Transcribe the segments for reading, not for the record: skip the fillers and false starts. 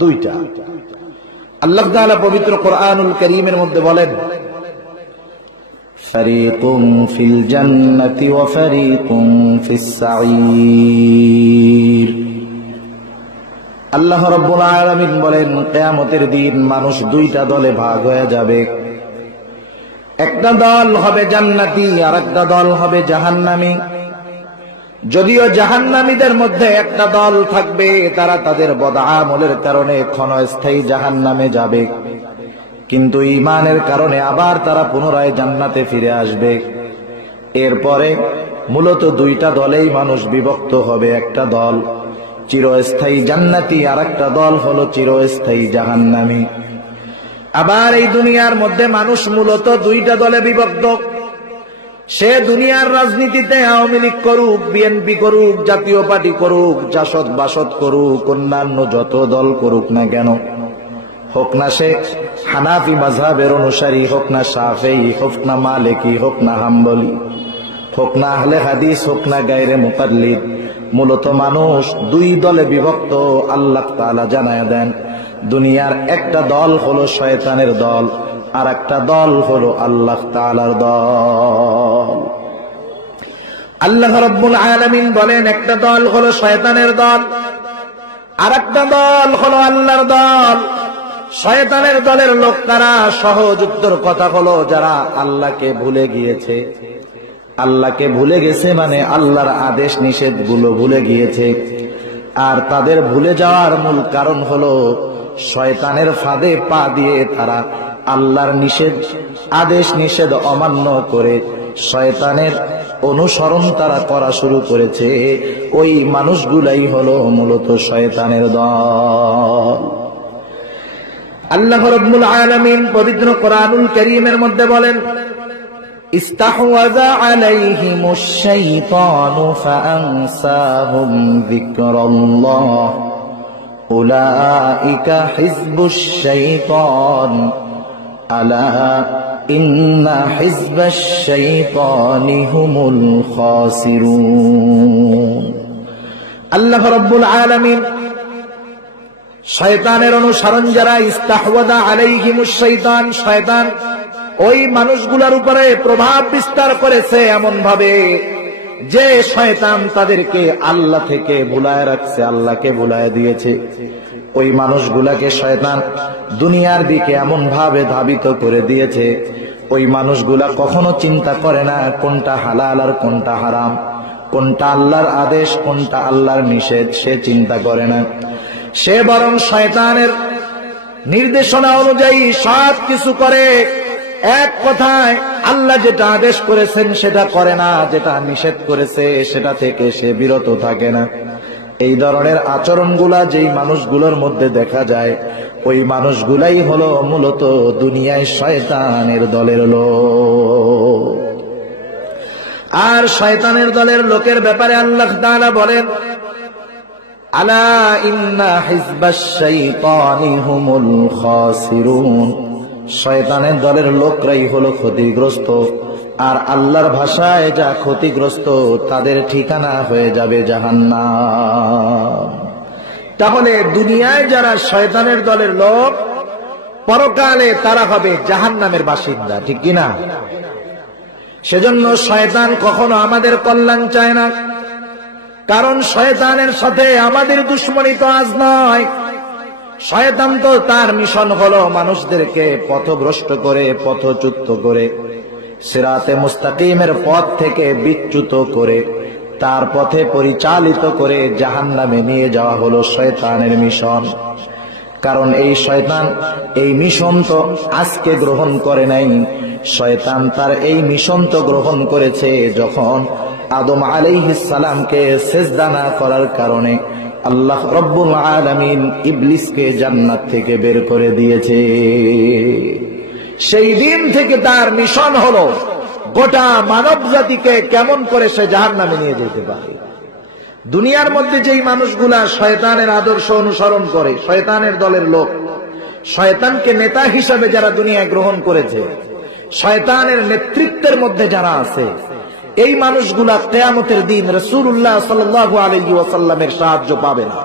দুইটা। আল্লাহ তাআলা পবিত্র কোরআনুল কারীমের মধ্যে বলেন, ফারীকুম ফিল জান্নাতি ওয়া ফারীকুম ফিস সাঈর। আল্লাহ রাব্বুল আলামিন বলেন, কিয়ামতের দিন মানুষ দুইটা দলে ভাগ হয়ে যাবে। একটা দল হবে জান্নাতি, আর একটা দল হবে জাহান্নামী। যদিও জাহান্নামীদের মধ্যে একটা দল থাকবে, তারা তাদের বদআমলের কারণে ক্ষণস্থায়ী জাহান্নামে যাবে, কিন্তু ঈমানের কারণে আবার তারা পুনরায় জান্নাতে ফিরে আসবে। এরপরে মূলত দুইটা দলেই মানুষ বিভক্ত হবে। একটা দল চিরস্থায়ী জান্নাতি, আর একটা দল হলো চিরস্থায়ী জাহান্নামী। আবার এই দুনিয়ার মধ্যে মানুষ মূলত দুইটা দলে বিভক্ত। সে দুনিয়ার রাজনীতিতে আওয়ামী লীগ করুক, বিএনপি করুক, জাতীয় পার্টি করুক, জাসদ বাসদ করুক, অন্যান্য যত দল করুক না কেন, হোক না সে হানাফি মাযহাবের অনুসারী, হোক না শাফেঈ, হোক না মালিকি, হোক না হাম্বলি, হোক না আহলে হাদিস, হোক না গায়রে মুকাল্লিদ, মূলত মানুষ দুই দলে বিভক্ত। আল্লাহ তাআলা জানায়া দেন, দুনিয়ার একটা দল হলো শয়তানের দল, আর একটা দল হলো আল্লাহ তাআলার দল। আল্লাহ রাব্বুল আলামিন বলেন, একটা দল হলো শয়তানের দল, আর একটা দল হলো আল্লাহর দল। শয়তানের দলের লোক কারা? সহজ উত্তর কথা হলো, যারা আল্লাহকে ভুলে গিয়েছে। আল্লাহকে ভুলে গেছে মানে আল্লাহর আদেশ নিষেধ গুলো ভুলে গিয়েছে। আর তাদের ভুলে যাওয়ার মূল কারণ হলো শয়তানের ফাঁদে পা দিয়ে তারা আল্লাহর নিষেধ আদেশ নিষেধ অমান্য করে শয়তানের অনুসরণ তারা করা শুরু করেছে। ওই মানুষগুলাই হলো মূলত শয়তানের দল। আল্লাহ রাব্বুল আলামিন পবিত্র কোরআনুল কারীমের মধ্যে বলেন, ইস্তাহওয়াযা আলাইহিমুশ শাইতানু ফাআনসাহুম যিকরাল্লাহ উলাইকা হিজবুশ শাইতান আলা ইন্না হিজবাশ শাইতানি হুমুল খাসিরুন। আল্লাহ রাব্বুল আলামিন শয়তানের অনুসরণ যারা, ইস্তাহওয়াযা আলাইহিমুশ শাইতান, শয়তান ওই মানুষগুলোর উপরে প্রভাব বিস্তার করেছে এমন ভাবে যে শয়তান তাদেরকে আল্লাহ থেকে ভুলায় রাখছে, আল্লাহকে ভুলায় দিয়েছে। ওই মানুষগুলাকে শয়তান দুনিয়ার দিকে এমন ভাবে ধাবিত করে দিয়েছে, ওই মানুষগুলা কখনো চিন্তা করে না কোনটা হালাল আর কোনটা হারাম, কোনটা আল্লাহর আদেশ কোনটা আল্লাহর নিষেধ, সে চিন্তা করে না। সে বরং শয়তানের নির্দেশনা অনুযায়ী সব কিছু করে। এক কথায় আল্লাহ যেটা আদেশ করেছেন সেটা করে না, যেটা নিষেধ করেছে সেটা থেকে সে বিরত থাকে না। এই ধরনের আচরণগুলা যেই মানুষগুলোর মধ্যে দেখা যায়, ওই মানুষগুলাই হলো মূলত দুনিয়ায় শয়তানের দলের লোক। আর শয়তানের দলের লোকের ব্যাপারে আল্লাহ তাআলা বলেন, আলা ইন্না হিজবাশ শাইতানি হুমুল খাসিরুন। শয়তানের দলের লোকরাই হলো ক্ষতিগ্রস্ত, আর আল্লাহর ভাষায় যা ক্ষতিগ্রস্ত তাদের ঠিকানা হয়ে যাবে জাহান্নাম। তাহলে দুনিয়ায় যারা শয়তানের দলের লোক, পরকালে তারা হবে জাহান্নামের বাসিন্দা, ঠিক কিনা? সেজন্য শয়তান কখনো আমাদের কল্যাণ চায় না, কারণ শয়তানের সাথে আমাদের দুশমনী তো আজ নয়। শয়তান তো তার মিশন হলো মানুষদেরকে পথভ্রষ্ট করে, পথচ্যুত করে, সিরাতে মুস্তাকিমের পথ থেকে বিচ্যুত করে, তার পথে পরিচালিত করে জাহান্নামে নিয়ে যাওয়া হলো শয়তানের মিশন। কারণ এই শয়তান এই মিশন তো আজকে গ্রহণ করে নাই, শয়তান তার এই মিশন তো গ্রহণ করেছে যখন আদম আলাইহিস সালামকে সিজদা না করার কারণে আল্লাহ রব্বুল আলামিন ইবলিসকে জান্নাত থেকে বের করে দিয়েছে। সেই দিন থেকে তার মিশন হলো গোটা মানব জাতিকে কেমন করে সে জাহান্নামে নিয়ে যেতে পারে। দুনিয়ার মধ্যে যেই মানুষগুলা শয়তানের আদর্শ অনুসরণ করে, শয়তানের দলের লোক, শয়তানকে নেতা হিসাবে যারা দুনিয়ায় গ্রহণ করেছে, শয়তানের নেতৃত্বের মধ্যে যারা আছে, এই মানুষগুলা কিয়ামতের দিন রাসূলুল্লাহ সাল্লাল্লাহু আলাইহি ওয়াসাল্লামের সাহায্য পাবে না,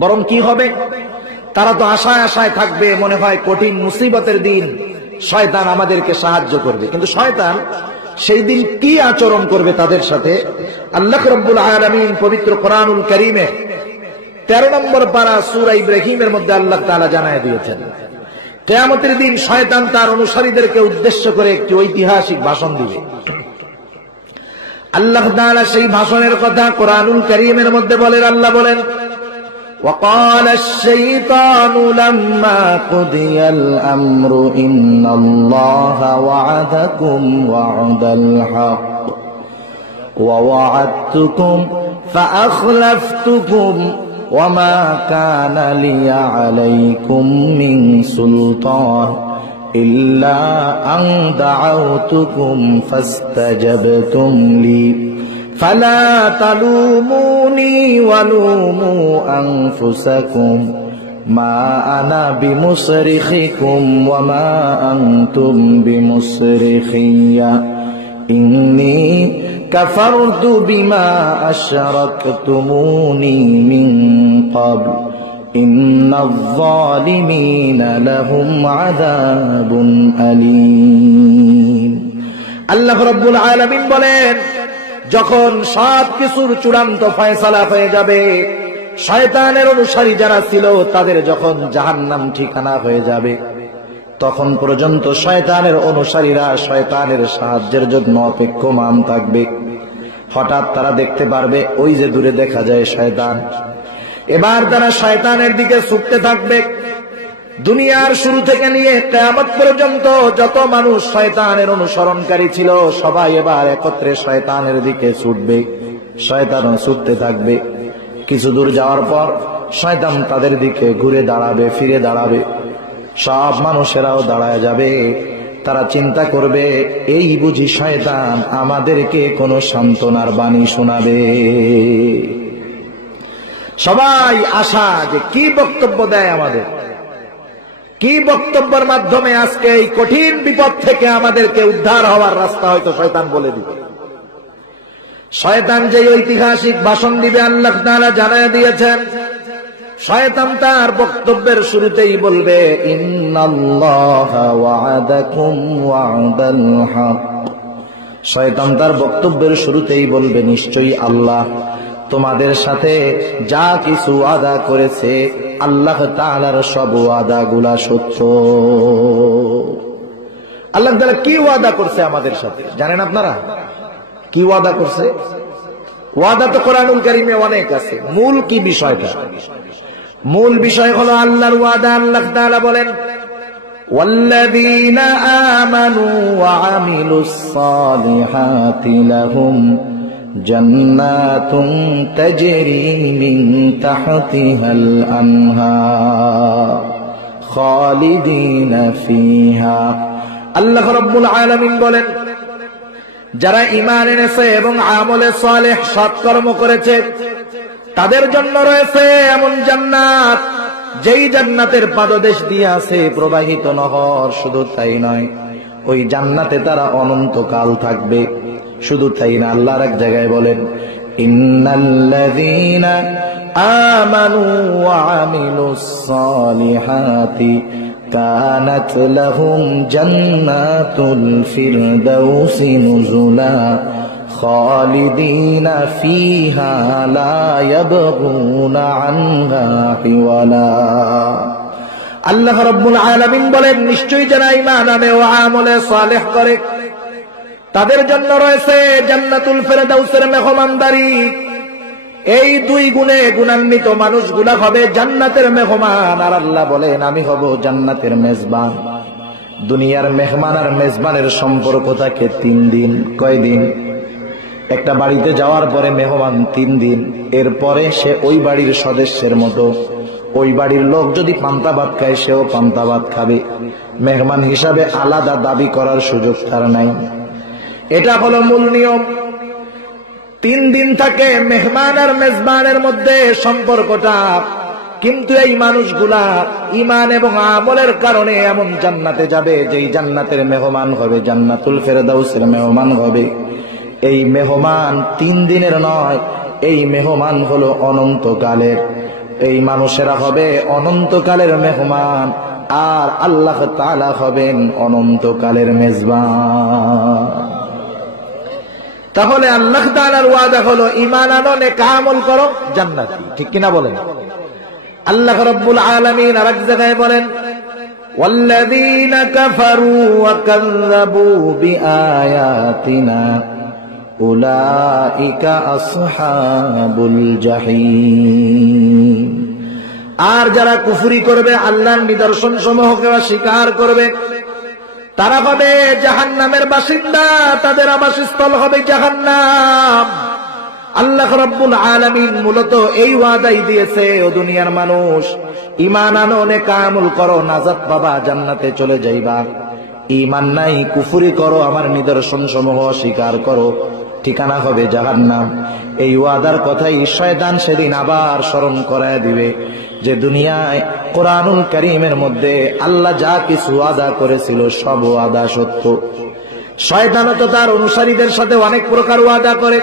বরং কি হবে, তারা তো আশায় আশায় থাকবে, মনে হয় কঠিন মুসিবতের দিন শয়তান আমাদেরকে সাহায্য করবে। কিন্তু শয়তান সেই দিন কি আচরণ করবে তাদের সাথে, আল্লাহ রাব্বুল আলামিন পবিত্র কোরআনুল কারীমে 13 নম্বর পারা সূরা ইব্রাহিমের মধ্যে আল্লাহ তাআলা জানায় দিয়েছেন, কিয়ামতের দিন শয়তান তার অনুসারীদেরকে উদ্দেশ্য করে একটি ঐতিহাসিক ভাষণ দিবে। আল্লাহ তাআলা সেই ভাষণের কথা কোরআনুল কারীমের মধ্যে বলেন, আল্লাহ বলেন, وقال الشيطان لما قضي الأمر إن الله وعدكم وعد الحق ووعدتكم فأخلفتكم وما كان لي عليكم من سلطان إلا أن دعوتكم فاستجبتم لي فلا تلوموني ولوموا أنفسكم ما أنا بمصرخكم وما أنتم بمصرخي إني كفرت بما أشركتموني من قبل إن الظالمين لهم عذاب أليم الله رب العالمين বলেন, যখন সব কিছুর চূড়ান্ত ফয়সালা হয়ে যাবে, শয়তানের অনুসারী যারা ছিল তাদের যখন জাহান্নাম ঠিকানা হয়ে যাবে, তখন পর্যন্ত শয়তানের অনুসারীরা শয়তানের সাহায্যের জন্য অপেক্ষমান থাকবে। হঠাৎ তারা দেখতে পারবে ওই যে দূরে দেখা যায় শয়তান, এবার তারা শয়তানের দিকে ছুটতে থাকবে। দুনিয়ার শুরু থেকে নিয়ে কিয়ামত পর্যন্ত যত মানুষ শয়তানের অনুসরণকারী ছিল সবাই এবার একত্রে শয়তানের দিকে ছুটবে, শয়তানও ছুটতে থাকবে। কিছু দূর যাওয়ার পর শয়তান তাদের দিকে ঘুরে দাঁড়াবে, ফিরে দাঁড়াবে, সব মানুষেরাও দাঁড়ায় যাবে। তারা চিন্তা করবে, এই বুঝি শয়তান আমাদেরকে কোনো সান্ত্বনার বাণী শোনাবে। সবাই আশা যে কি বক্তব্য দেয় আমাদের, কি বক্তব্যের মাধ্যমে আজকে এই কঠিন বিপদ থেকে আমাদেরকে উদ্ধার হওয়ার রাস্তা হয়তো শয়তান বলে দিবে। শয়তান যে ঐতিহাসিক ভাষণ দিবে আল্লাহ তাআলা জানায় দিয়েছেন। শয়তান তার বক্তব্যের শুরুতেই বলবে, ইন্নাল্লাহা ওয়া'আদাকুম ওয়া'দাল হক। শয়তান তার বক্তব্যের শুরুতেই বলবে, নিশ্চয়ই আল্লাহ তোমাদের সাথে যা কিছু ওয়াদা করেছে আল্লাহ তাআলার সব ওয়াদাগুলা সত্য। আল্লাহ তাআলা কি ওয়াদা করছে আমাদের সাথে জানেন আপনারা? কি ওয়াদা করছে? ওয়াদা তো কোরআনুল কারীমে অনেক আছে। মূল কি বিষয়টা? মূল বিষয় হলো আল্লাহর ওয়াদা। আল্লাহ তাআলা বলেন, ওয়াল্লাযীনা আমানু ওয়া আমিলুস সালিহাতি লাহুম জান্নাতুন তাজরি মিন তাহতিহাল আনহার খালিদিনা ফিহা। আল্লাহ রাব্বুল আলামিন বলেন, যারা ঈমান এনেছে এবং আমলে সালেহ সৎকর্ম করেছে তাদের জন্য রয়েছে এমন জান্নাত, যেই জান্নাতের পাদদেশ দিয়ে আছে প্রবাহিত নহর। শুধু তাই নয়, ওই জান্নাতে তারা অনন্তকাল থাকবে। শুধু তাই না, আল্লাহর এক জায়গায় বলেন, ইন্নাল্লাযীনা আমানু ওয়া আমিলুস সালিহাতি কানাত লাহুম জান্নাতুল ফিরদাউসি নুজুলা খালিদিনা ফিহা লা ইয়াবগুনা আনহা হিওয়ালা। আল্লাহ রাব্বুল আলামিন বলেন, নিশ্চয়ই যারা ঈমান আনে ও আমলে সালেহ করে তাদের জন্য রয়েছে জান্নাতুল ফিরদাউসের মেহমানদারি। এই দুই গুণে গুণান্বিত মানুষগুলা হবে জান্নাতের মেহমান। আর আল্লাহ বলেন, আমি হব জান্নাতের মেজবান। দুনিয়ার মেহমান আর মেজবানের সম্পর্ক থাকে 3 দিন। কয়দিন? একটা বাড়িতে যাওয়ার পরে মেহমান 3 দিন, এরপরে সে ওই বাড়ির সদস্যের মতো। ওই বাড়ির লোক যদি পান্তা ভাত খায় সেও পান্তা ভাত খাবে। মেহমান হিসাবে আলাদা দাবি করার সুযোগ তার নাই। এটা হলো মূল নিয়ম। 3 দিন থাকে মেহমান আর মেজবানের মধ্যে সম্পর্কটা। কিন্তু এই মানুষগুলা ঈমান এবং আমলের কারণে এমন জান্নাতে যাবে যেই জান্নাতের মেহমান হবে, জান্নাতুল ফেরদাউসের মেহমান হবে। এই মেহমান 3 দিনের নয়, এই মেহমান হলো অনন্তকালের। এই মানুষেরা হবে অনন্তকালের মেহমান, আর আল্লাহ তাআলা হবেন অনন্তকালের মেজবান। তাহলে আল্লাহ তাআলার ওয়াদা হলো ঈমান আনো, নেক আমল করো, জান্নাতি। ঠিক কিনা বলেন? আল্লাহ রাব্বুল আলামিন আরেক জায়গায় বলেন, ওয়াল্লাযীনা কাফারু ওয়া কাযযাবু বিআয়াতিনা উলাইকা আসহাবুল জাহিম। আর যারা কুফরি করবে, আল্লাহর নিদর্শন সমূহকে অস্বীকার করবে, তারা হবে জাহান্নামের বাসিন্দা, তাদের আবাসস্থল হবে জাহান্নাম। আল্লাহ রাব্বুল আলামিন মূলত এই ওয়াদাই দিয়েছে, ও দুনিয়ার মানুষ, ঈমান আনো, নেক আমল করো, নাজাত পাবা, জান্নাতে চলে যাইবা। ঈমান নাই, কুফরি করো, আমার নিদর্শন সমূহ অস্বীকার করো, ঠিকানা হবে জাহান্নাম। এই ওয়াদার কথাই শয়তান সেদিন আবার স্মরণ করায় দিবে যে দুনিয়ায় কোরআনুল কারীমের মধ্যে আল্লাহ যা কিছু ওয়াদা করেছিল সব ওয়াদা সত্য। শয়তানও তো তার অনুসারীদের সাথে অনেক প্রকার ওয়াদা করে,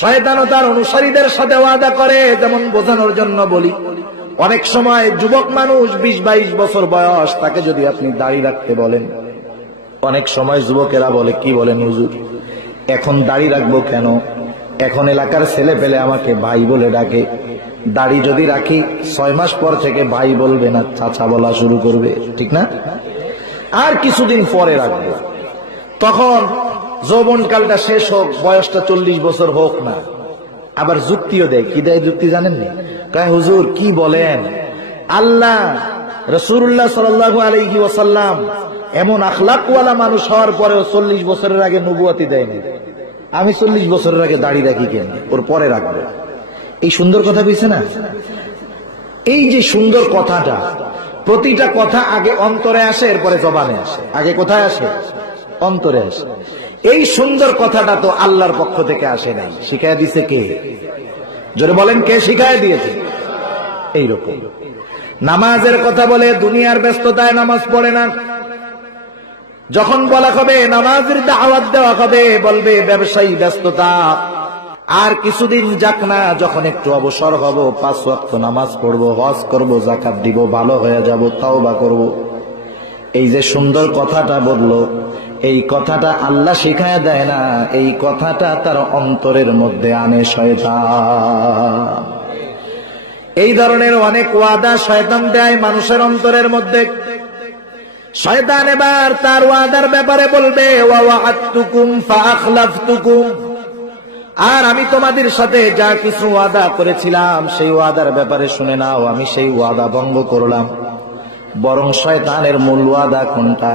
শয়তানও তার অনুসারীদের সাথে ওয়াদা করে। যেমন বোঝানোর জন্য বলি, অনেক সময় যুবক মানুষ 20-22 বছর বয়স, তাকে যদি আপনি দাড়ি রাখতে বলেন, অনেক সময় যুবকেরা বলে, কি বলেন হুজুর, এখন দাড়ি রাখবো কেন? এখন এলাকার ছেলে পেলে আমাকে ভাই বলে ডাকে, দাড়ি যদি রাখি 6 মাস পর থেকে ভাই বলবে না, চাচা বলা শুরু করবে, ঠিক না? আর কিছুদিন পরে রাখবো, তখন যৌবনকালটা শেষ হোক, বয়সটা 40 বছর হোক না। আবার যুক্তিও দেয়, কি দেয় যুক্তি জানেন না? কয় হুজুর কি বলেন, আল্লাহ রাসূলুল্লাহ সাল্লাল্লাহু আলাইহি ওয়াসাল্লাম এমন আখলাকওয়ালা মানুষ হওয়ার পরেও 40 বছরের আগে নবুয়তি দেয়নি, আমি 40 বছরের আগে দাড়ি রাখি কেন, ওর পরে রাখবো। এই সুন্দর কথা বলছে না? এই যে সুন্দর কথাটা, প্রতিটা কথা আগে অন্তরে আসে, এরপরে জবানে আসে। আগে কোথায় আসে? অন্তরে আসে। এই সুন্দর কথাটা তো আল্লাহর পক্ষ থেকে আসে না, শিখায় দিছে কে? জোরে বলেন, কে শিখায় দিয়েছে? এইরকম নামাজের কথা বলে, দুনিয়ার ব্যস্ততায় নামাজ পড়ে না। যখন বলা হবে নামাজের দাওয়াত দেওয়া হবে, বলবে ব্যবসায়ী ব্যস্ততা, আর কিছুদিন যাক না, যখন একটু অবসর হব, 5 ওয়াক্ত নামাজ পড়বো, হজ করব, যাকাত দিব, ভালো হয়ে যাব, তাওবা করব। এই যে সুন্দর কথাটা বললো, এই কথাটা আল্লাহ শিখায় দেয় না, এই কথাটা তার অন্তরের মধ্যে আনে শয়তান। এই ধরনের অনেক ওয়াদা শয়তান দেয় মানুষের অন্তরের মধ্যে। শয়তান এবার তার ওয়াদার ব্যাপারে বলবে, ওয়া ওয়া'আদতুকুম ফাআখলাফতুকুম, আর আমি তোমাদের সাথে যা কিছু ওয়াদা করেছিলাম সেই ওয়াদার ব্যাপারে শুনে নাও, আমি সেই ওয়াদা ভঙ্গ করলাম। বরং শয়তানের মূল ওয়াদা কোনটা?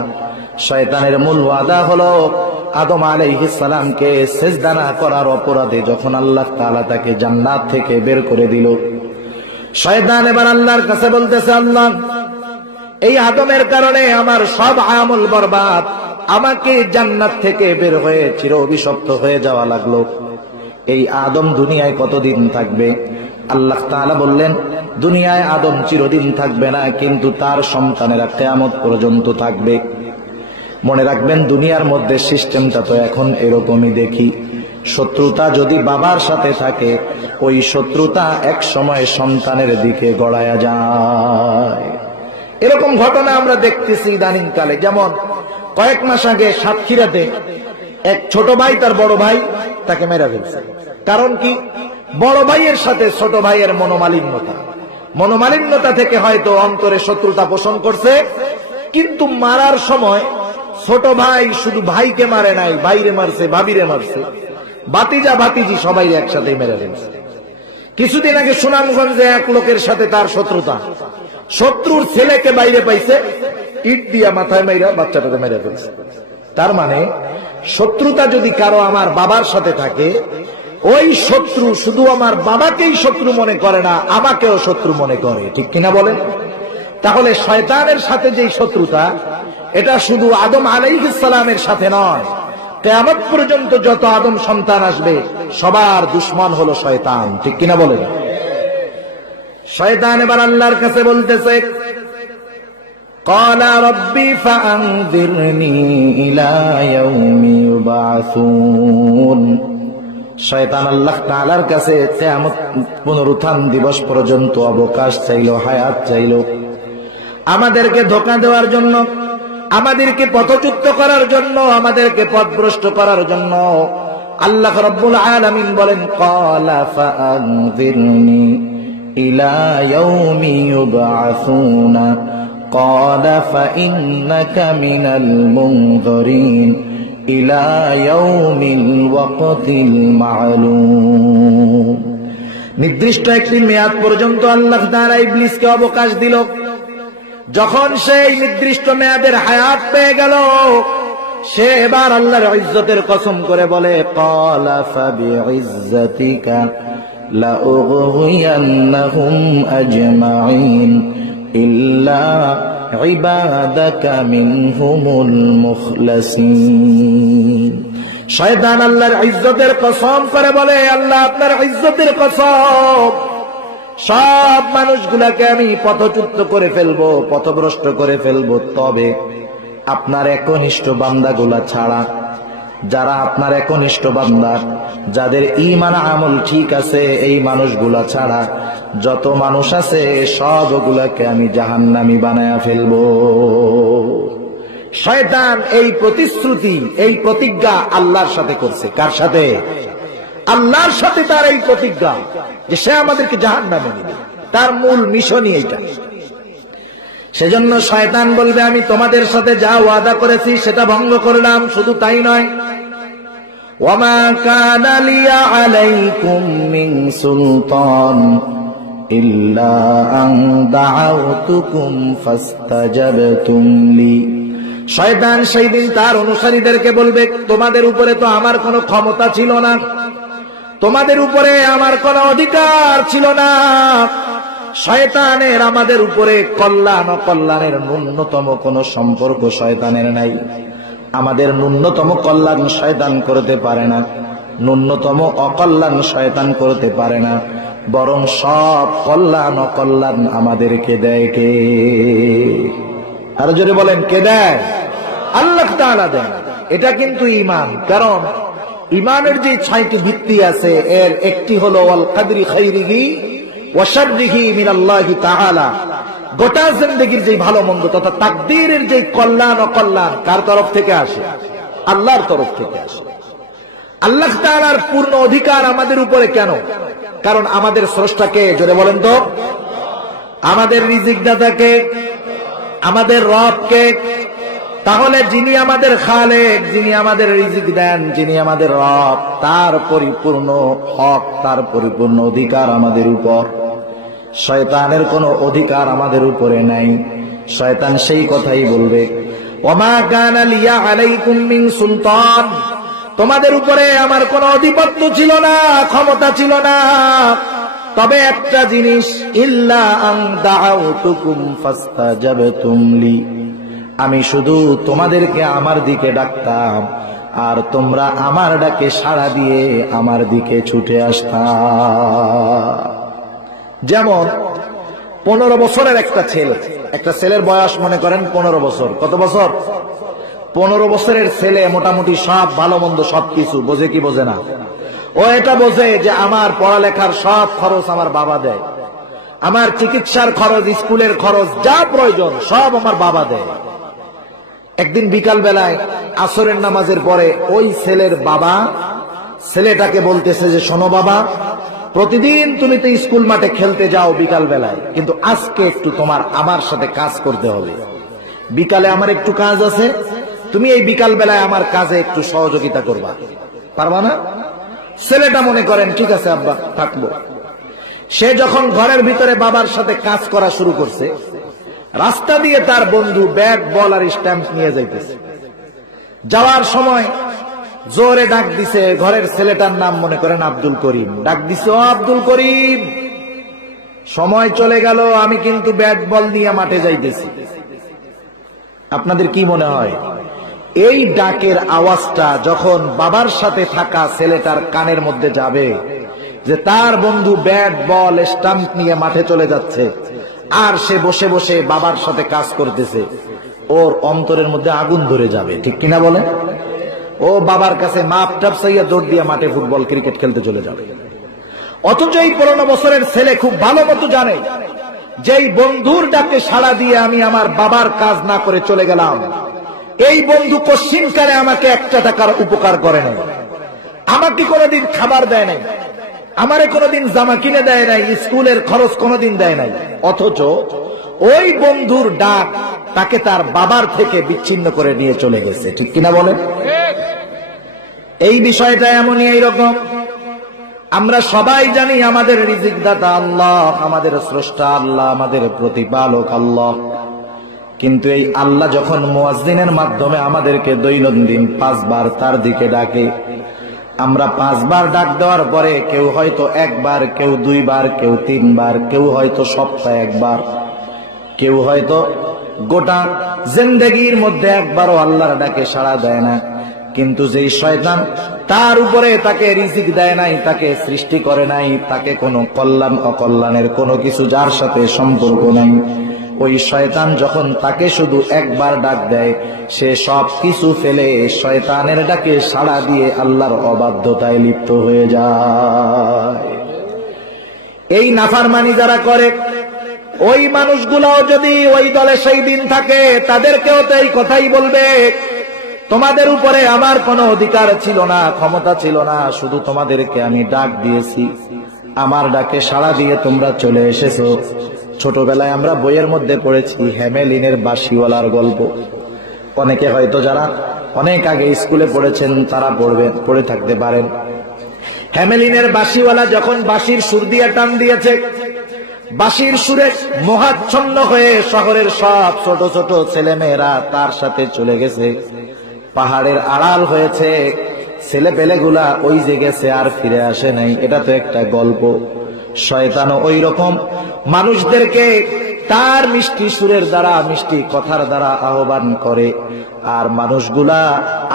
শয়তানের মূল ওয়াদা হলো আদম আলাইহিস সালামকে সিজদা না করার অপরাধে যখন আল্লাহ তাআলা তাকে জান্নাত থেকে বের করে দিল, শয়তান এবার আল্লাহর কাছে বলতেছে, আল্লাহ, এই আদমের কারণে আমার সব আমল বরবাদ, আমাকে জান্নাত থেকে বের হয়ে চির অভিশপ্ত হয়ে যাওয়া লাগলো। এই আদম দুনিয়ায় কতদিন থাকবে? আল্লাহ তাআলা বললেন, দুনিয়ায় আদম চিরদিন থাকবে না, কিন্তু তার সন্তানেরা কিয়ামত পর্যন্ত থাকবে। মনে রাখবেন, দুনিয়ার মধ্যে সিস্টেমটা তো এখন এরকমই দেখি, শত্রুতা যদি বাবার সাথে থাকে, ওই শত্রুতা এক সময় সন্তানের দিকে গড়ায়া যায়। এরকম ঘটনা আমরা দেখতেছি ইদানিং কালে। যেমন কয়েক মাস আগে সাতক্ষীরাতে এক ছোট ভাই তার বড় ভাই তাকে মেরে ফেলছে। কারণ কি? বড় ভাইয়ের সাথে ছোট ভাইয়ের মনোমালিন্যতা থেকে হয়তো অন্তরে শত্রুতা পোষণ করছে, কিন্তু মারার সময় ছোট ভাই শুধু ভাইকে মারে নাই, ভাইরে মারছে, ভাবিরে মারছে, ভাতিজা ভাতিজি সবাই একসাথে মেরে ফেলছে। কিছুদিন আগে সুনামগঞ্জে এক লোকের সাথে তার শত্রুতা, শত্রুর ছেলেকে বাইরে পাইছে, ইট দিয়া মাথায় মাইরা বাচ্চাটাকে মেরে ফেলছে। তার মানে শত্রুতা যদি কারো আমার বাবার সাথে থাকে, ওই শত্রু শুধু আমার বাবাকেই শত্রু মনে করে না, আমাকেও শত্রু মনে করে। ঠিক কিনা বলেন? তাহলে শয়তানের সাথে যেই শত্রুতা, এটা শুধু আদম আলাইহিস সালামের সাথে নয়, কিয়ামত পর্যন্ত যত আদম সন্তান আসবে সবার দুশমন হলো শয়তান। ঠিক কিনা বলেন? শয়তান এবার আল্লাহর কাছে বলতেছে, ক্বালা রাব্বি ফাআনযিরনি ইলা ইয়াউমি ইউবআসুন। শয়তান আল্লাহ তাআলার কাছে কিয়ামত পুনরুত্থান দিবস পর্যন্ত অবকাশ চাইল, হায়াত চাইল, আমাদেরকে ধোঁকা দেওয়ার জন্য, আমাদেরকে পথচ্যুত করার জন্য, আমাদেরকে পথভ্রষ্ট করার জন্য। আল্লাহ রাব্বুল আলামিন বলেন, ক্বালা ফাআনযিরনি ইলা ইয়াউমি ইউবআসুনা ক্বালা ফাইন্নাকা মিনাল মুনযিরিন ইলা ইয়াউমিল ওয়াকতিল মা'লুম। নির্দিষ্ট একটি মেয়াদ পর্যন্ত আল্লাহ তাআলা ইবলিসকে অবকাশ দিল। যখন সেই নির্দিষ্ট মেয়াদের হায়াত পেয়ে গেল, সে এবার আল্লাহর ইজ্জতের কসম করে বলে, ক্বালা ফাবিইজ্জাতিকা লাউগওয়িয়ান্নাহুম আজমাইন ইল্লা ইবাদাকা মিনহুমুল মুখলাসিন। শয়তান আল্লাহর ইজ্জতের কসম করে বলে, আল্লাহ আপনার ইজ্জতের কসম, সব মানুষগুলাকে আমি পথচ্যুত করে ফেলবো, পথভ্রষ্ট করে ফেলবো, তবে আপনার একনিষ্ঠ বান্দাগুলা ছাড়া, যারা আপনার একনিষ্ঠ বান্দা, যাদের ঈমান আমল ঠিক আছে, এই মানুষগুলা ছাড়া যত মানুষ আছে সবগুলাকে আমি জাহান্নামী বানায়া ফেলবো। শয়তান এই প্রতিশ্রুতি, এই প্রতিজ্ঞা আল্লাহর সাথে করছে। কার সাথে? আল্লাহর সাথে তার এই প্রতিজ্ঞা যে সে আমাদেরকে জাহান্নামে নেবে। তার মূল মিশনই এইটা। সেজন্য শয়তান বলবে, আমি তোমাদের সাথে যা ওয়াদা করেছি সেটা ভঙ্গ করলাম। শুধু তাই নয়, ওয়ামা কানা লিয়া আলাইকুম মিন সুলতান ইল্লা আন দাআউতুকুম ফাস্তাজাবতুম লি। শয়তান সেই দিন তার অনুসারীদেরকে বলবে, তোমাদের উপরে তো আমার কোনো ক্ষমতা ছিল না, তোমাদের উপরে আমার কোনো অধিকার ছিল না। শয়তানের আমাদের উপরে কল্যাণ অকল্যাণের ন্যূনতম কোনো সম্পর্ক শয়তানের নাই। আমাদের ন্যূনতম কল্যাণ শয়তান করতে পারে না, ন্যূনতম অকল্যাণ শয়তান করতে পারে না, বরং সব কল্যাণ অকল্যাণ আমাদেরকে দেয় কে? আর জোরে বলেন, কে দেয়? আল্লাহ তাআলা দেন। এটা কিন্তু ঈমান। কারণ ঈমানের যে 6টি ভিত্তি আছে, এর একটি হলো ওয়াল কদরি খাইরিহি ওয়া শাররিহি মিনাল্লাহি তাআলা। গোটা জিন্দেগীর যে ভালো মন্দ তথা তাকদীরের যে কল্যাণ অকল্যাণ কার তরফ থেকে আসে? আল্লাহর তরফ থেকে আসে। আল্লাহ তাআলার পূর্ণ অধিকার আমাদের উপরে কেন? কারণ আমাদের স্রষ্টাকে, জোরে বলেন তো, আমাদের রিজিক দাতাকে, আমাদের রবকে। তাহলে যিনি আমাদের খালেক, যিনি আমাদের রিজিক দেন, যিনি আমাদের রব, তার পরিপূর্ণ হক, তার পরিপূর্ণ অধিকার আমাদের উপর। শয়তানের কোনো অধিকার আমাদের উপরে নাই। শয়তান সেই কথাই বলবে, ওমা কানা লিয়া আলাইকুম মিন সুলতান, তোমাদের উপরে আমার কোনো আধিপত্য ছিল না, ক্ষমতা ছিল না, তবে একটা জিনিস, ইল্লা আন দাআউতুকুম ফাস্তাজাবতুম লি, আমি শুধু তোমাদেরকে আমার দিকে ডাকতাম আর তোমরা আমার ডাকে সাড়া দিয়ে আমার দিকে ছুটে আসতাম। যেমন 15 বছরের একটা ছেলে, একটা ছেলের বয়স মনে করেন 15 বছর। কত বছর? 15 বছরের ছেলে মোটামুটি সব ভালো মন্দ সবকিছু বোঝে কি বোঝে না? ও এটা বোঝে যে আমার পড়ালেখার সব খরচ আমার বাবা দেয়, আমার চিকিৎসার খরচ, স্কুলের খরচ, যা প্রয়োজন সব আমার বাবা দেয়। একদিন বিকাল বেলায় আসরের নামাজের পরে ওই ছেলের বাবা ছেলেটাকে বলতেছে যে, শোনো বাবা, প্রতিদিন তুমি তো স্কুল মাঠে খেলতে যাও বিকাল বেলায়, কিন্তু আজকে একটু তোমার আমার সাথে কাজ করতে হবে। বিকালে আমার একটু কাজ আছে, তুমি এই বিকাল বেলায় আমার কাজে একটু সহযোগিতা করবা, পারবা না? ছেলেটা মনে করেন ঠিক আছে আব্বা, থাকবো। সে যখন ঘরের ভিতরে বাবার সাথে কাজ করা শুরু করছে, রাস্তা দিয়ে তার বন্ধু ব্যাট, বল আর স্ট্যাম্প নিয়ে যাইতেছে। যাওয়ার সময় জোরে ডাক দিছে, ঘরের ছেলেটার নাম মনে করেন আব্দুল করিম। ডাক দিছে, ও আব্দুল করিম, সময় চলে গেল, আমি কিন্তু ব্যাট বল নিয়ে মাঠে যাইতেছি। আপনাদের কি মনে হয় এই ডাকের আওয়াজটা যখন বাবার সাথে থাকা ছেলেটার কানের মধ্যে যাবে যে তার বন্ধু ব্যাট, বল, স্টাম্প নিয়ে মাঠে চলে যাচ্ছে আর সে বসে বসে বাবার সাথে কাজ করতেছে, ওর অন্তরের মধ্যে আগুন ধরে যাবে, ঠিক কিনা বলে? ও বাবার কাছে মাপ টাপ চাইয়া দৌড় দিয়ে মাঠে ফুটবল ক্রিকেট খেলতে চলে যাবে। অথচ এই 15 বছরের ছেলে খুব ভালো মতো জানে যেই বন্ধুর ডাকে সাড়া দিয়ে আমি আমার বাবার কাজ না করে চলে গেলাম, এই বন্ধু কশ্চিনকালে আমাকে 1 টাকার উপকার করে নাই, আমাকে কোনোদিন খাবার দেয় নাই, আমারে কোনোদিন জামা কিনে দেয় নাই, স্কুলের খরচ কোনোদিন দেয় নাই। অথচ ওই বন্ধুর ডাক তাকে তার বাবার থেকে বিচ্ছিন্ন করে নিয়ে চলে গেছে। ঠিক কিনা বলেন? এই বিষয়টা এমনই, এইরকম। আমরা সবাই জানি আমাদের রিজিক দাতা আল্লাহ, আমাদের স্রষ্টা আল্লাহ, আমাদের প্রতিপালক আল্লাহ। কিন্তু এই আল্লাহ যখন মুয়াজ্জিনের মাধ্যমে আমাদেরকে দৈনন্দিন 5 বার তার দিকে ডাকে, আমরা 5 বার ডাক দেওয়ার পরে কেউ হয়তো 1 বার, কেউ 2 বার, কেউ 3 বার, কেউ হয়তো সপ্তাহে 1 বার, কেউ হয়তো গোটা জিন্দেগির মধ্যে 1 বারও আল্লাহর ডাকে সাড়া দেয় না। কিন্তু যেই শয়তান তার উপরে তাকে রিজিক দেয় নাই, তাকে সৃষ্টি করে নাই, তাকে কোনো কল্যাণ অকল্যাণের কোনো কিছু যার সাথে সম্পর্ক নাই, ওই শয়তান যখন তাকে শুধু 1 বার ডাক দেয়, সে সব কিছু ফেলে শয়তানের ডাকে সাড়া দিয়ে আল্লাহর অবাধ্যতায় লিপ্ত হয়ে যায়। এই নাফরমানি যারা করে, ওই মানুষগুলাও যদি ওই দলে সেই দিন থাকে, তাদেরকেও তো এই কথাই বলবে, তোমাদের উপরে আমার কোনো অধিকার ছিল না, ক্ষমতা ছিল না, শুধু তোমাদেরকে আমি ডাক দিয়েছি, আমার ডাকে সাড়া দিয়ে তোমরা চলে এসেছো। ছোটবেলায় আমরা বইয়ের মধ্যে পড়েছি হ্যামেলিনের বাঁশিওয়ালার গল্প। অনেকে হয়তো যারা অনেক আগে স্কুলে পড়েছেন তারা পড়ে থাকতে পারেন। হ্যামেলিনের বাঁশিওয়ালা যখন বাঁশির সুর দিয়ে টান দিয়েছে, বাঁশির সুরে মোহাচ্ছন্ন হয়ে শহরের সব ছোট ছোট ছেলেমেয়েরা তার সাথে চলে গেছে, পাহাড়ের আড়াল হয়েছে, ছেলে পেলেগুলা ওই যে গেছে আর ফিরে আসে নাই। এটা তো একটা গল্প। শয়তানও ওই রকম মানুষদেরকে তার মিষ্টি সুরের দ্বারা, মিষ্টি কথার দ্বারা আহ্বান করে, আর মানুষগুলা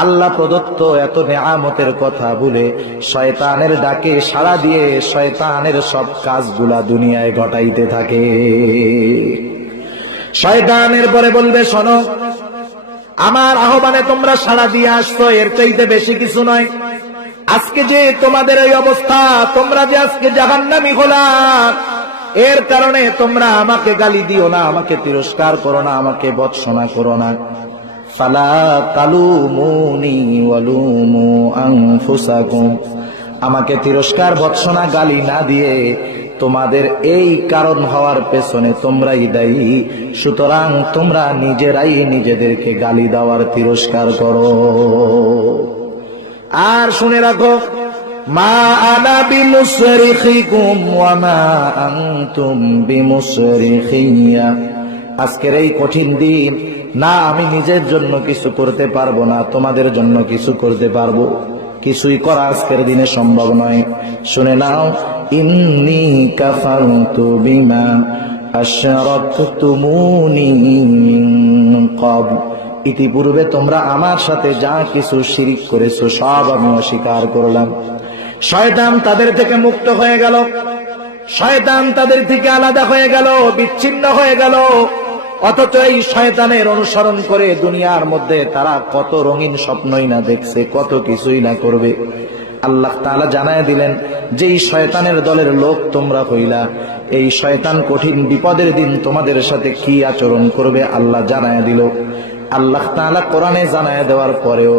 আল্লাহ প্রদত্ত এত নেয়ামতের কথা বলে শয়তানের ডাকে সাড়া দিয়ে শয়তানের সব কাজগুলা দুনিয়ায় ঘটাইতে থাকে। শয়তানের পরে বলবে, শোনো, আমার আহ্বানে তোমরা সাড়া দিয়ে আসছো, এর চাইতে বেশি কিছু নয়। আজকে যে তোমাদের এই অবস্থা, তোমরা যে আজকে জাহান্নামী হলা, এর কারণে তোমরা আমাকে গালি দিও না, আমাকে তিরস্কার করো না, আমাকে ভৎসনা করো না। ফালা তালুমুনি ওয়ালুমু আনফুসাকুম, আমাকে তিরস্কার ভৎসনা গালি না দিয়ে তোমাদের এই কারণ হওয়ার পেছনে তোমরাই দায়ী, সুতরাং তোমরা নিজেরাই নিজেদেরকে গালি দেওয়ার তিরস্কার করো। আর শুনে রাখো, মা আনা বিমুসরিখিকুম ওয়া মা আনতুম বিমুসরিখিয়া, আজকের এই কঠিন দিন না আমি নিজের জন্য কিছু করতে পারবো না, তোমাদের জন্য কিছু করতে পারবো, কিছুই করা আজকের দিনে সম্ভব নয়। শুনে নাও, ইন্নী কাফারতু বিমা আশরাকতুমুনি মিন ক্বাবল, ইতিপূর্বে তোমরা আমার সাথে যা কিছু শিরিক করেছো সব আমি অস্বীকার করলাম। শয়তান তাদের থেকে মুক্ত হয়ে গেল, শয়তান তাদের থেকে আলাদা হয়ে গেল, বিচ্ছিন্ন হয়ে গেল। অথচ এই শয়তানের অনুসরণ করে দুনিয়ার মধ্যে তারা কত রঙিন স্বপ্নই না দেখছে, কত কিছুই না করবে। আল্লাহ তাআলা জানায় দিলেন যে এই শয়তানের দলের লোক তোমরা হইলা, এই শয়তান কঠিন বিপদের দিন তোমাদের সাথে কি আচরণ করবে আল্লাহ জানায় দিল। আল্লাহ তাআলা কোরআনে জানায় দেওয়ার পরেও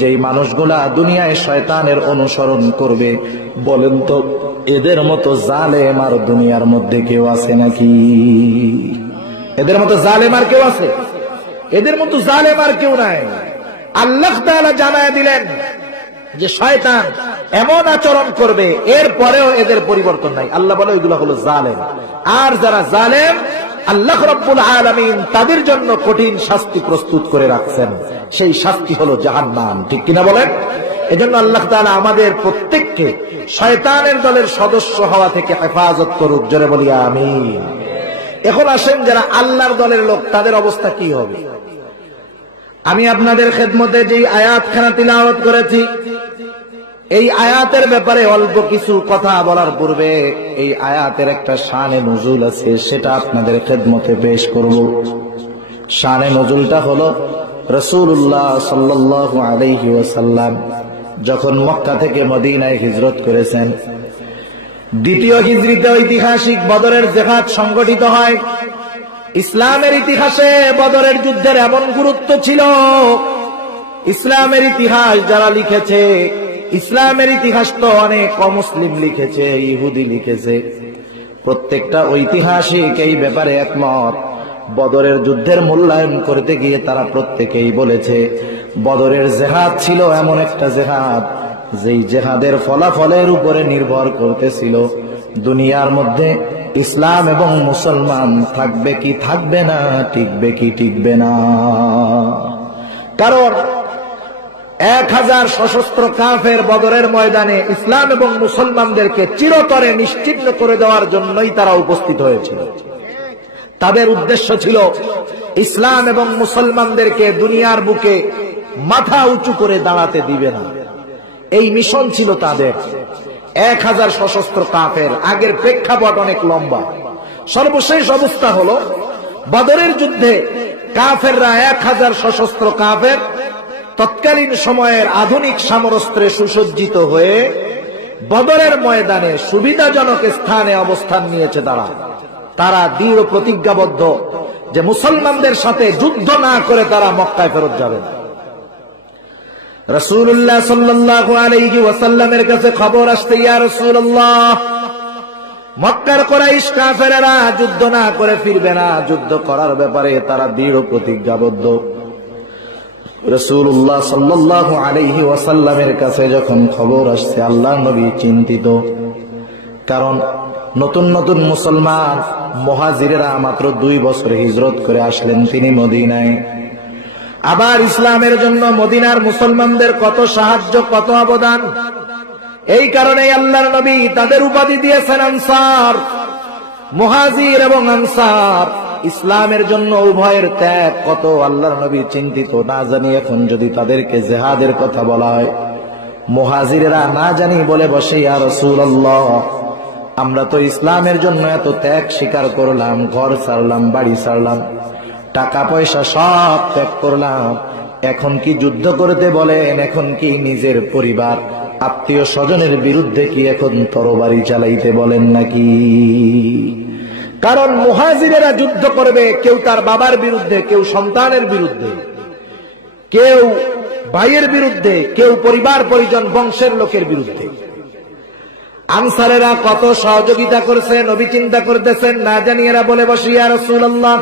যেই মানুষগুলা দুনিয়ায় শয়তানের অনুসরণ করবে, বলেন তো এদের মতো জালেম আর দুনিয়ার মধ্যে কেউ আছে নাকি? এদের মতো জালেম আর কেউ আছে? এদের মতো জালেম আর কেউ নাই। আল্লাহ তাআলা জানায় দিলেন যে শয়তান এমন আচরণ করবে, এর পরেও এদের পরিবর্তন নাই। আল্লাহ বলে ওইগুলো হলো জালেম। আর যারা জালেম, আল্লাহ রাব্বুল আলামিন তাদের জন্য কঠিন শাস্তি প্রস্তুত করে রাখছেন, সেই শাস্তি হলো জাহান্নাম। ঠিক কিনা বলেন? এজন্য আল্লাহ তাআলা আমাদের প্রত্যেককে শয়তানের দলের সদস্য হওয়া থেকে হেফাজত করুক। জোরে বলি আমিন। এখন আসেন যারা আল্লাহর দলের লোক, তাদের অবস্থা কি হবে? আমি আপনাদের খেদমতে যে আয়াতখানা তিলাওয়াত করেছি, এই আয়াতের ব্যাপারে অল্প কিছু কথা বলার পূর্বে এই আয়াতের একটা শানে নুজুল আছে, সেটা আপনাদের খেদমতে পেশ করব। শানে নুজুলটা হলো রাসূলুল্লাহ সাল্লাল্লাহু আলাইহি ওয়াসাল্লাম যখন মক্কা থেকে মদিনায় হিজরত করেছেন, দ্বিতীয় হিজরিতে ঐতিহাসিক বদরের জিহাদ সংগঠিত হয়। ইসলামের ইতিহাসে বদরের যুদ্ধের এমন গুরুত্ব ছিল, ইসলামের ইতিহাস যারা লিখেছে, ইসলামের ইতিহাস তো অনেক অমুসলিম লিখেছে, ইহুদি লিখেছে, প্রত্যেকটা ঐতিহাসিক এই ব্যাপারে একমত। বদরের যুদ্ধের মূল্যায়ন করতে গিয়ে তারা প্রত্যেকেই বলেছে বদরের জিহাদ ছিল এমন একটা জিহাদ যেই জিহাদের ফলাফলের উপরে নির্ভর করতেছিল দুনিয়ার মধ্যে ইসলাম এবং মুসলমান থাকবে কি থাকবে না, টিকবে কি টিকবে না। কারণ 1000 সশস্ত্র কাফের বদরের ময়দানে ইসলাম এবং মুসলমানদেরকে চিরতরে নিশ্চিহ্ন করে দেওয়ার জন্যই তারা উপস্থিত হয়েছিল। তাদের উদ্দেশ্য ছিল ইসলাম এবং মুসলমানদেরকে দুনিয়ার বুকে মাথা উঁচু করে দাঁড়াতে দিবে না, এই মিশন ছিল তাদের। 1000 সশস্ত্র কাফের, আগের প্রেক্ষাপট অনেক লম্বা। সর্বশেষ অবস্থা হলো বদরের যুদ্ধে কাফেররা 1000 সশস্ত্র কাফের তৎকালীন সময়ের আধুনিক সমরাস্ত্রে সুসজ্জিত হয়ে বদরের ময়দানে সুবিধাজনক স্থানে অবস্থান নিয়েছে। তারা দৃঢ় প্রতিজ্ঞাবদ্ধ যে মুসলমানদের সাথে যুদ্ধ না করে তারা মক্কায় ফেরত যাবে না। রাসূলুল্লাহ সাল্লাল্লাহু আলাইহি ওয়াসাল্লামের কাছে খবর আসতে, ইয়া রাসূলুল্লাহ, মক্কার কুরাইশ কাফেররা যুদ্ধ না করে ফিরবে না, যুদ্ধ করার ব্যাপারে তারা দৃঢ় প্রতিজ্ঞাবদ্ধ। রাসূলুল্লাহ সাল্লাল্লাহু আলাইহি ওয়াসাল্লামের কাছে যখন খবর আসছে, আল্লাহর নবী চিন্তিত। কারণ নতুন নতুন মুসলমান মুহাজিরেরা মাত্র 2 বছর হিজরত করে আসলেন তিনি মদিনায়। আবার ইসলামের জন্য মদিনার মুসলমানদের কত সাহায্য, কত অবদান। এই কারণে আল্লাহর নবী তাদের উপাধি দিয়েছেন আনসার। মুহাজির এবং আনসার, ইসলামের জন্য উভয়ের ত্যাগ কত আল্লাহর নবী চিন্তিত। না জানি এখন যদি তাদেরকে জিহাদের কথা বলা হয়, মুহাজিরেরা না জানি বলে বসে, ইয়া রাসূলুল্লাহ, আমরা তো ইসলামের জন্য এত ত্যাগ স্বীকার করলাম, ঘর ছাড়লাম, বাড়ি ছাড়লাম, টাকা পয়সা সব ত্যাগ করলাম, এখন কি যুদ্ধ করতে বলেন? এখন কি নিজের পরিবার আত্মীয় স্বজনের বিরুদ্ধে কি এখন তরবারি চালাইতে বলেন নাকি? কারণ মুহাজিরেরা যুদ্ধ করবে কেউ তার বাবার বিরুদ্ধে, কেউ সন্তানের বিরুদ্ধে, কেউ ভাইয়ের বিরুদ্ধে, কেউ পরিবার পরিজন বংশের লোকের বিরুদ্ধে। আনসারেরা কত সহযোগিতা করছে, নবী চিন্তা করতেছেন, না জানি এরা বলে বসে, ইয়া রাসূলুল্লাহ,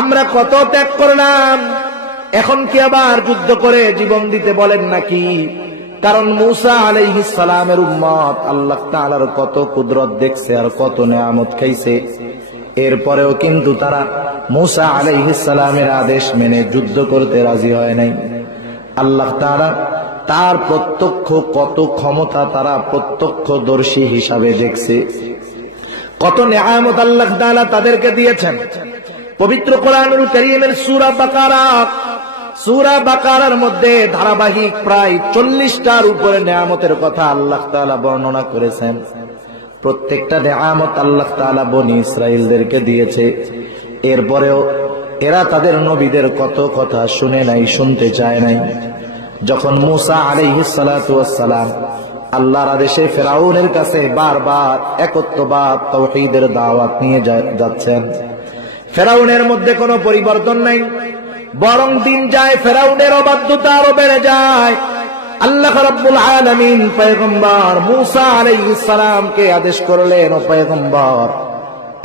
আমরা কত ত্যাগ করলাম, এখন কি আবার যুদ্ধ করে জীবন দিতে বলেন নাকি? কারণ মুসা আলাইহিস সালামের উম্মত আল্লাহ তাআলার কত কুদরত দেখছে আর কত নিয়ামত খাইছে, এরপরেও কিন্তু তারা মুসা আলাইহিস সালামের আদেশ মেনে যুদ্ধ করতে রাজি হয় নাই। আল্লাহ তাআলা তার প্রত্যক্ষ কত ক্ষমতা তারা প্রত্যক্ষদর্শী হিসাবে দেখছে, কত নিয়ামত আল্লাহ তাআলা তাদেরকে দিয়েছেন। পবিত্র কোরআনুল কারীমের সূরা বাকারার মধ্যে ধারাবাহিক প্রায় 40টার উপরে নিয়ামতের কথা আল্লাহ তাআলা বর্ণনা করেছেন। প্রত্যেকটা নিয়ামত আল্লাহ তাআলা বনি ইসরাইলদেরকে দিয়েছে, এরপরেও এরা তাদের নবীদের কত কথা শুনে নাই, শুনতে চায় নাই। যখন মুসা আলাইহিস সালাতু ওয়াস সালাম আল্লাহর আদেশে ফেরাউনের কাছে বারবার একত্ববাদ তাওহীদের দাওয়াত নিয়ে যাচ্ছেন, ফেরাউনের মধ্যে কোনো পরিবর্তন নাই, বরং দিন যায় ফেরাউনের অবাধ্যতা আরো বেড়ে যায়। আল্লাহ রাব্বুল আলামিন পয়গম্বর মুসা আলাইহিস সালামকে আদেশ করলেন, ও পয়গম্বর,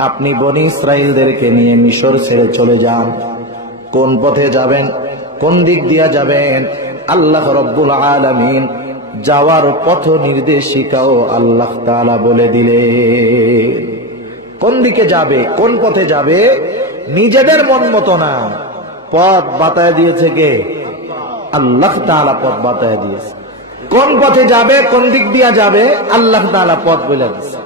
আপনি বনি ইসরাইলদেরকে নিয়ে মিশর ছেড়ে চলে যান। কোন পথে যাবেন, কোন দিক দিয়ে যাবেন, আল্লাহ রাব্বুল আলামিন যাওয়ার পথ নির্দেশিকাও আল্লাহ তাআলা বলে দিলেন। কোন দিকে যাবে, কোন পথে যাবে, নিজেদের মন মতো না, পথ বাতায় দিয়েছে কে? আল্লাহ তাআলা পথ বাতায় দিয়েছে। কোন পথে যাবে, কোন দিক দিয়ে যাবে, আল্লাহ তাআলা পথ বলে দিয়েছে।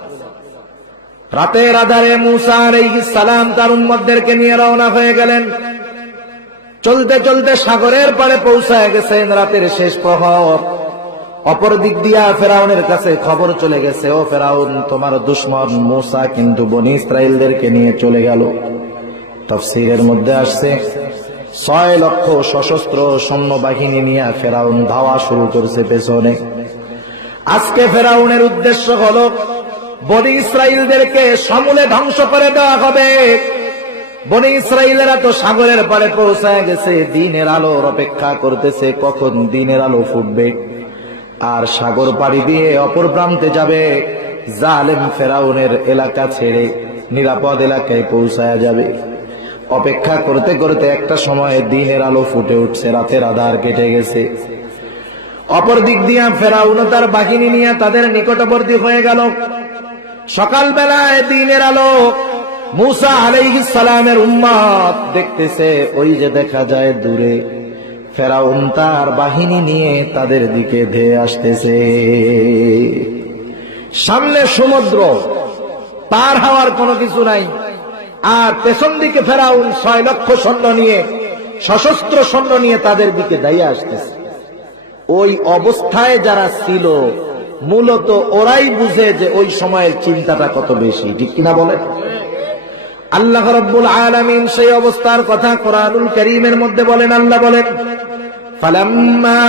রাতের আধারে মুসা আলাইহিস সালাম তার উম্মতদেরকে নিয়ে রওনা হয়ে গেলেন। চলতে চলতে সাগরের পাড়ে পৌঁছায় গেছেন রাতের শেষ প্রহর। অপর দিক দিয়া ফেরাউনের কাছে খবর চলে গেছে, ও ফেরাউন, তোমার দুশমন মুসা কিন্তু বনি ইসরাইলদেরকে নিয়ে চলে গেল। তাফসীরের মধ্যে আসছে 6 লক্ষ সশস্ত্র সৈন্যবাহিনী নিয়ে ফেরাউন ধাওয়া শুরু করছে পেছনে। আজকে ফেরাউনের উদ্দেশ্য হলো বনি ইসরাইলদেরকে সমূলে ধ্বংস করে দেওয়া হবে। বনি ইসরাইলেরা তো সাগরের পাড়ে পৌঁছায় গেছে, দিনের আলোর অপেক্ষা করতেছে কখন দিনের আলো ফুটবে আর সাগর পাড়ি দিয়ে অপর প্রান্তে যাবে, জালেম ফেরাউনের এলাকা ছেড়ে নিরাপদ এলাকায় পৌঁছায়া যাবে। অপেক্ষা করতে করতে একটা সময়ে দিনের আলো ফুটে উঠছে, রাতের আধার কেটে গেছে। অপর দিক দিয়া ফেরাউন তার বাহিনী নিয়ে তাদের নিকটবর্তী হয়ে গেল। সকালবেলায় দিনের আলো, মূসা আলাইহিস সালামের উম্মত দেখতেছে, ওই যে দেখা যায় দূরে ফেরাউন তার বাহিনী নিয়ে তাদের দিকে ধেয়ে আসতেছে। সামনে সমুদ্র, পার হওয়ার কোনো কিছু নাই, আর পেছন দিকে ফেরাউন 6 লক্ষ সৈন্য নিয়ে, সশস্ত্র সৈন্য নিয়ে তাদের দিকে ধাইয়া আসতেছে। ওই অবস্থায় যারা ছিল মূলত ওরাই বুঝে যে ওই সময়ের চিন্তাটা কত বেশি, ঠিক কিনা বলেন? আল্লাহ রাব্বুল আলামিন সেই অবস্থার কথা কোরআনুল কারীমের মধ্যে বলেন। আল্লাহ বলেন, ফালাম্মা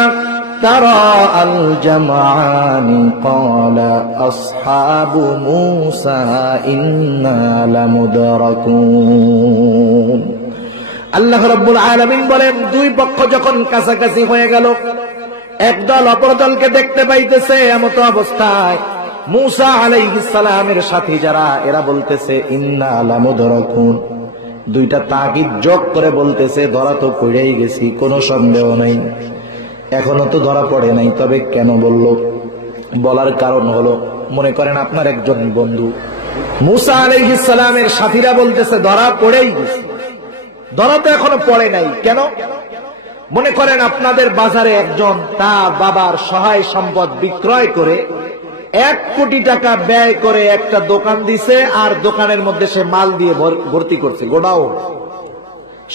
তারাআল জামআনি ক্বালা আসহাবু মূসা ইন্না লামুদরাকুন। আল্লাহ রাব্বুল আলামিন বলেন, দুই পক্ষ যখন কাছাকাছি হয়ে গেল, একদল অপর দলকে দেখতে পাইতেছে, এমত অবস্থায় মূসা আলাইহিস সালামের সাথী যারা, এরা বলতেছে ইন্না লামুদরাকুন। দুইটা তাকিদ যোগ করে বলতেছে, ধরা তো পড়েই গেছি, কোনো সন্দেহ নেই, এখনো তো ধরা পড়ে নাই। তবে কেন বলল? বলার কারণ হলো, মনে করেন আপনার একজন বন্ধু, মূসা আলাইহিস সালামের সাথীরা বলতেছে ধরা পড়েই গেছি, ধরা তো এখনো পড়ে নাই। কেন? মনে করেন আপনাদের বাজারে একজন তার বাবার সহায় সম্পদ বিক্রয় করে 1 কোটি টাকা ব্যয় করে একটা দোকান দিছে, আর দোকানের মধ্যে সে মাল দিয়ে ভর্তি করছে, গোডাউন,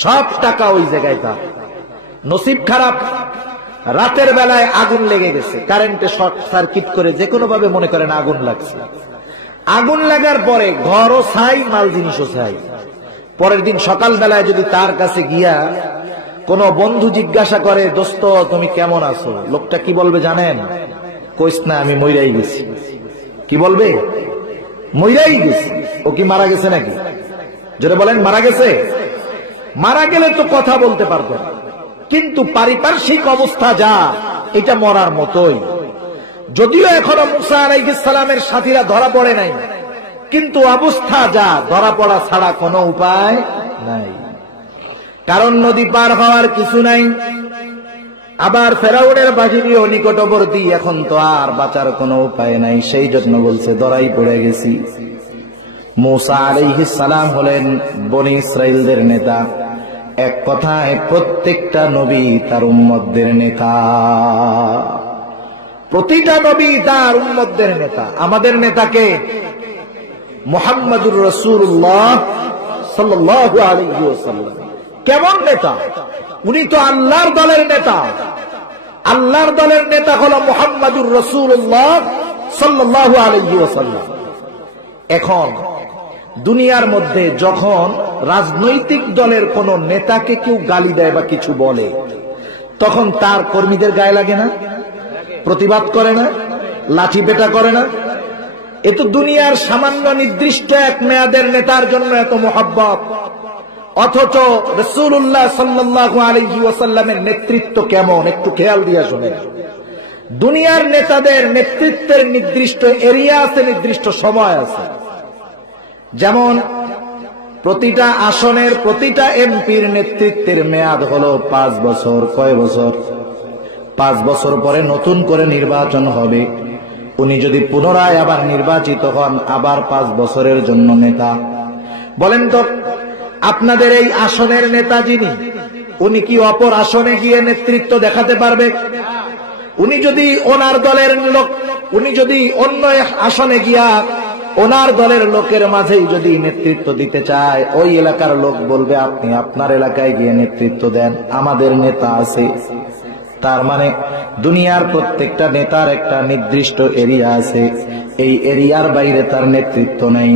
সব টাকা ওই জায়গায় তার। নসিব খারাপ, রাতের বেলায় আগুন লেগে গেছে, কারেন্টে শর্ট সার্কিট করে যে কোনো ভাবে মনে করেন আগুন লাগছে। আগুন লাগার পরে ঘরও ছাই, মাল জিনিসও ছাই। পরের দিন সকাল বেলায় যদি তার কাছে গিয়া কোন বন্ধু জিজ্ঞাসা করে, দোস্ত তুমি কেমন আছো, লোকটা কি বলবে জানেন? কইস না আমি মইরাই গেছি। কি বলবে? মইরাই গেছি। ও কি মারা গেছে নাকি? যারা বলেন মারা গেছে, মারা গেলে তো কথা বলতে পারতো না, কিন্তু পারিপার্শ্বিক অবস্থা যা, এটা মরার মতোই। যদিও এখনো মূসা আলাইহিস সালামের সাথীরা ধরা পড়ে নাই, কিন্তু অবস্থা যা, ধরা পড়া ছাড়া কোনো উপায় নাই। কারণ নদী পার হওয়ার কিছু নাই, আবার ফেরাউনের বাহিনীও নিকটবর্তী, এখন তো আর বাঁচার কোনো উপায় নাই। সেই জন্য বলছে ধরাই পড়ে গেছি। মূসা আলাইহিস সালাম হলেন বনি ইসরাইলদের নেতা, এক কথায় প্রত্যেকটা নবী তার উম্মতদের নেতা। প্রতিটা নবী তার উম্মতদের নেতা। আমাদের নেতাকে মুহাম্মাদুর রাসূলুল্লাহ সাল্লাল্লাহু আলাইহি ওয়াসাল্লাম। কেমন নেতা? উনি তো আল্লাহর দলের নেতা। আল্লাহর দলের নেতা হলো মুহাম্মাদুর রাসূলুল্লাহ সাল্লাল্লাহু আলাইহি ওয়াসাল্লাম। এখন দুনিয়ার মধ্যে যখন রাজনৈতিক দলের কোন নেতাকে কেউ গালি দেয় বা কিছু বলে, তখন তার কর্মীদের গায়ে লাগে না? প্রতিবাদ করে না? লাঠি পেটা করে না? এ তো দুনিয়ার সামান্য নির্দিষ্ট এক মেয়াদের নেতার জন্য এত মোহাব্বত। অথচ রাসূলুল্লাহ সাল্লাল্লাহু আলাইহি ওয়াসাল্লামের নেতৃত্ব কেমন একটু খেয়াল দিয়ে শুনেন। দুনিয়ার নেতাদের নেতৃত্বের নির্দিষ্ট এরিয়া আছে, নির্দিষ্ট সময় আছে। যেমন প্রতিটা আসনের প্রতিটা এমপির নেতৃত্বের মেয়াদ হলো 5 বছর। কয় বছর? 5 বছর পরে নতুন করে নির্বাচন হবে। উনি যদি পুনরায় আবার নির্বাচিত হন, আবার 5 বছরের জন্য নেতা। বলেন তো, আপনাদের এই আসনের নেতা যিনি, উনি কি অপর আসনে গিয়ে নেতৃত্ব দেখাতে পারবে? উনি যদি ওনার দলের লোক, উনি যদি অন্য আসনে গিয়া ওনার দলের লোকের মাঝেই যদি নেতৃত্ব দিতে চায়, ওই এলাকার লোক বলবে আপনি আপনার এলাকায় গিয়ে নেতৃত্ব দেন, আমাদের নেতা আছে। তার মানে দুনিয়ার প্রত্যেকটা নেতার একটা নির্দিষ্ট এরিয়া আছে, এই এরিয়ার বাইরে তার নেতৃত্ব নেই,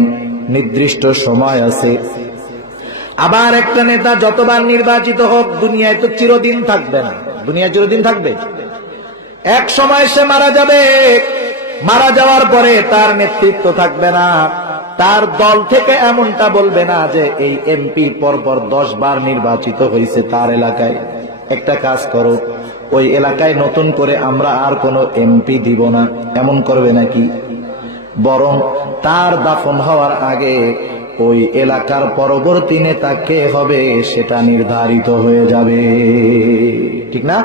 নির্দিষ্ট সময় আছে। আবার একটা নেতা যতবার নির্বাচিত হোক, দুনিয়ায় তো চিরদিন থাকবে না। দুনিয়া চিরদিন থাকবে? এক সময় সে মারা যাবে। মারা যাওয়ার পরে তার নেতৃত্ব থাকবে না। তার দল থেকে এমনটা বলবে না যে এই এমপি পরপর 10 বার নির্বাচিত হয়েছে তার এলাকায়, একটা কাজ করো, ওই এলাকায় নতুন করে আমরা আর কোনো এমপি দিব না, এমন করবে নাকি? বরং তার দাফন হওয়ার আগে ওই এলাকার পরবর্তী নেতা কে হবে সেটা নির্ধারিত হয়ে যাবে, ঠিক না?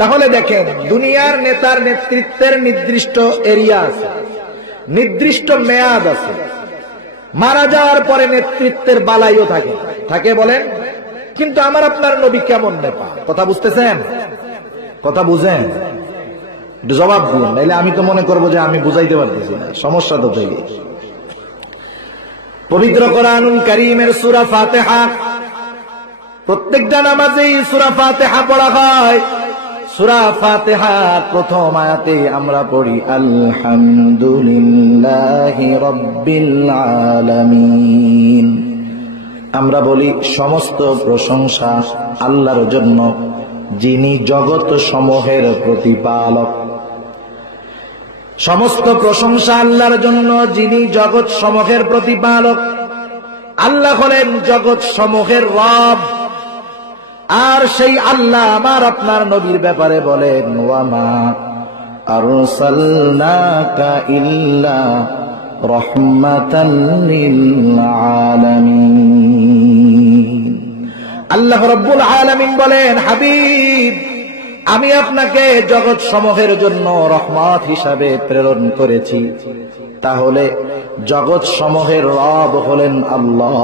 তাহলে দেখেন, দুনিয়ার নেতার নেতৃত্বের নির্দিষ্ট এরিয়া আছে, নির্দিষ্ট মেয়াদ আছে। মারা যাওয়ার পরে নেতৃত্বের বালাইও থাকে, থাকে বলেন। কিন্তু আমার আপনার নবী কেমন নেতা? কথা বুঝতেছেন? কথা বুঝেন? জবাব দিন, নাইলে আমি তো মনে করবো যে আমি বুঝাইতে পারতেছি না, সমস্যা তো তৈরি। পবিত্র কোরআনুল কারীমের সূরা ফাতিহা, প্রত্যেকটা নামাজেই সূরা ফাতিহা পড়া হয়। সূরা ফাতিহার প্রথম আয়াতে আমরা পড়ি আলহামদুলিল্লাহি রাব্বিল আলামিন। আমরা বলি সমস্ত প্রশংসা আল্লাহর জন্য, যিনি জগৎ সমূহের প্রতিপালক। সমস্ত প্রশংসা আল্লাহর জন্য, যিনি জগৎ সমূহের প্রতিপালক। আল্লাহ হলেন জগৎ সমূহের রব। আর সেই আল্লাহ আমার আপনার নবীর ব্যাপারে বলেন ওয়ামা আরসালনাকা ইল্লা রাহমাতাল লিল আলামিন। আল্লাহ রাব্বুল আলামিন বলেন, হাবিব, আমি আপনাকে জগৎ সমূহের জন্য রহমত হিসাবে প্রেরণ করেছি। তাহলে জগৎ সমূহের রব হলেন আল্লাহ,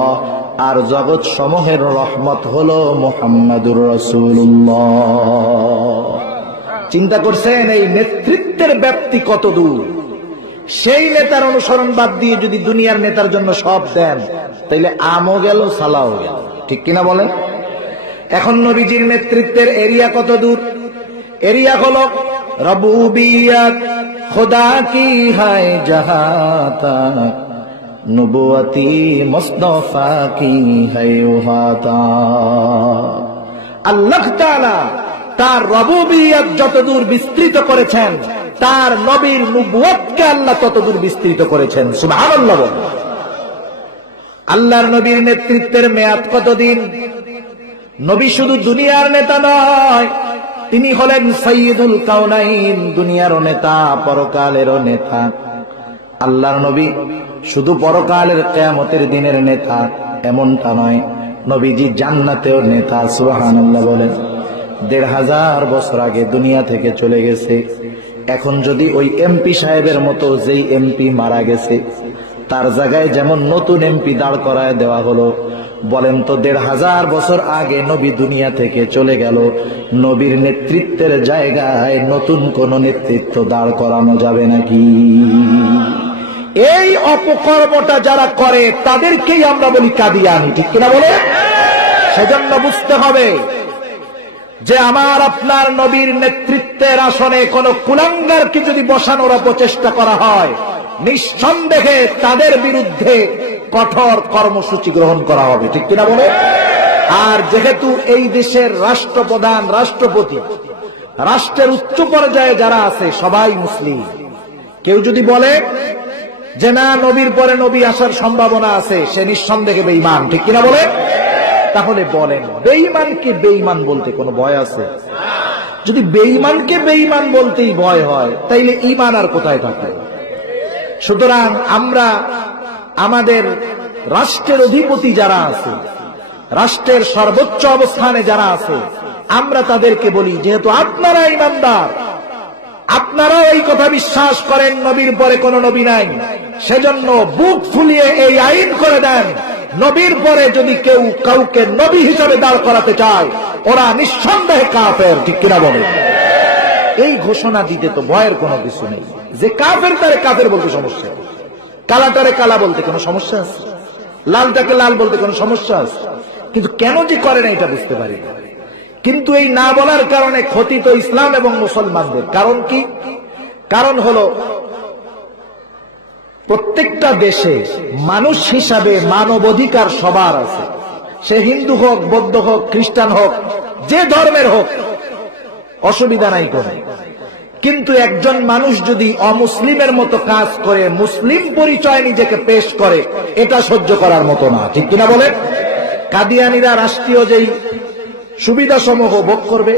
আর জগৎ সমূহের রহমত হলো মুহাম্মাদুর রাসূলুল্লাহ। চিন্তা করছেন এই নেতৃত্বের ব্যাপ্তি কত দূর? সেই নেতার অনুসরণ বাদ দিয়ে যদি দুনিয়ার নেতার জন্য সব দেন, তাইলে আমও গেল, সালাও গেল, ঠিক কিনা বলেন? এখন নবীজির নেতৃত্বের এরিয়া কত দূর? এরিয়া হলো রবুবিয়ত খুদা কি হায় জাহাঁ তক, নবুয়তি মুস্তাফা কি হায় ওয়াহা তক। আল্লাহ তাআলা তার রবুবিয়ত যতদূর বিস্তৃত করেছেন, তার নবীর নবুয়তকে আল্লাহ ততদূর বিস্তৃত করেছেন। সুবহানাল্লাহ। আল্লাহর নবীর নেতৃত্বের মেয়াদ কতদিন? নবী শুধু দুনিয়ার নেতা নয়, তিনি হলেন সাইয়্যিদুল কাউনাইন, দুনিয়ারও নেতা, পরকালেরও নেতা। আল্লাহর নবী শুধু পরকালের কিয়ামতের দিনের নেতা এমনটা নয়, নবীজি জান্নাতেও নেতা। সুবহানাল্লাহ বলেন। ১৫০০ বছর আগে দুনিয়া থেকে চলে গেছে। এখন যদি ওই এমপি সাহেবের মতো যেই এমপি মারা গেছে, তার জায়গায় যেমন নতুন এমপি দাঁড় করায় দেওয়া হলো, বলেন তো ১৫০০ বছর আগে নবী দুনিয়া থেকে চলে গেল, নবীর নেতৃত্বের জায়গায় নতুন কোন নেতৃত্ব দাঁড় করানো যাবে নাকি? এই অপকর্মটা যারা করে তাদেরকেই আমরা বলি কাদিয়ানি, ঠিক কিনা বলে? সেজন্য বুঝতে হবে যে আমার আপনার নবীর নেতৃত্বের আসনে কোন কুলাঙ্গারকে যদি বসানোর অপচেষ্টা করা হয়, নিঃসন্দেহে তাদের বিরুদ্ধে কঠোর কর্মসূচি গ্রহণ করা হবে, ঠিক কিনা বলে? আর যেহেতু এই দেশের রাষ্ট্রপ্রধান, রাষ্ট্রপতি, রাষ্ট্রের উচ্চ পর্যায়ে যারা আছে সবাই মুসলিম, কেউ যদি বলে যে না নবীর পরে নবী আসার সম্ভাবনা আছে, সে নিঃসন্দেহে বেঈমান, ঠিক কিনা বলে? তাহলে বলেন, বেঈমানকে বেঈমান বলতে কোনো ভয় আছে? যদি বেঈমানকে বেঈমান বলতেই ভয় হয়, তাইলে ঈমান আর কোথায় থাকে? সুতরাং আমরা আমাদের রাষ্ট্রের অধিপতি যারা আছে, রাষ্ট্রের সর্বোচ্চ অবস্থানে যারা আছে, আমরা তাদেরকে বলি, যেহেতু আপনারা ঈমানদার, আপনারাও এই কথা বিশ্বাস করেন নবীর পরে কোন নবী নাই, সেজন্য বুক ফুলিয়ে এই আইন করে দেন, নবীর পরে যদি কেউ কাউকে নবী হিসাবে দাঁড় করাতে চায়, ওরা নিঃসন্দেহে কাফের, ঠিক কিনা বলে? এই ঘোষণা দিতে তো ভয়ের কোনো কিছু নেই। যে কাফের তারে কাফের বলতে সমস্যা, কালাটারে কালা বলতে কোনো সমস্যা আছে? লালটাকে লাল বলতে কোনো সমস্যা আছে? কিন্তু কেন যে করে না এটা বুঝতে পারি না। কিন্তু এই না বলার কারণে ক্ষতি তো ইসলাম এবং মুসলমানদের। কারণ কি? কারণ হলো প্রত্যেকটা দেশে মানুষ হিসাবে মানবাধিকার সবার আছে, সে হিন্দু হোক, বৌদ্ধ হোক, খ্রিস্টান হোক, যে ধর্মের হোক, অসুবিধা নাই করে। কিন্তু একজন মানুষ যদি অমুসলিমের মতো কাজ করে মুসলিম পরিচয় নিজেকে পেশ করে, এটা সহ্য করার মতো না, ঠিক কিনা বলেন? কাদিয়ানীরা রাষ্ট্রীয় যেই সুবিধাসমূহ ভোগ করবে,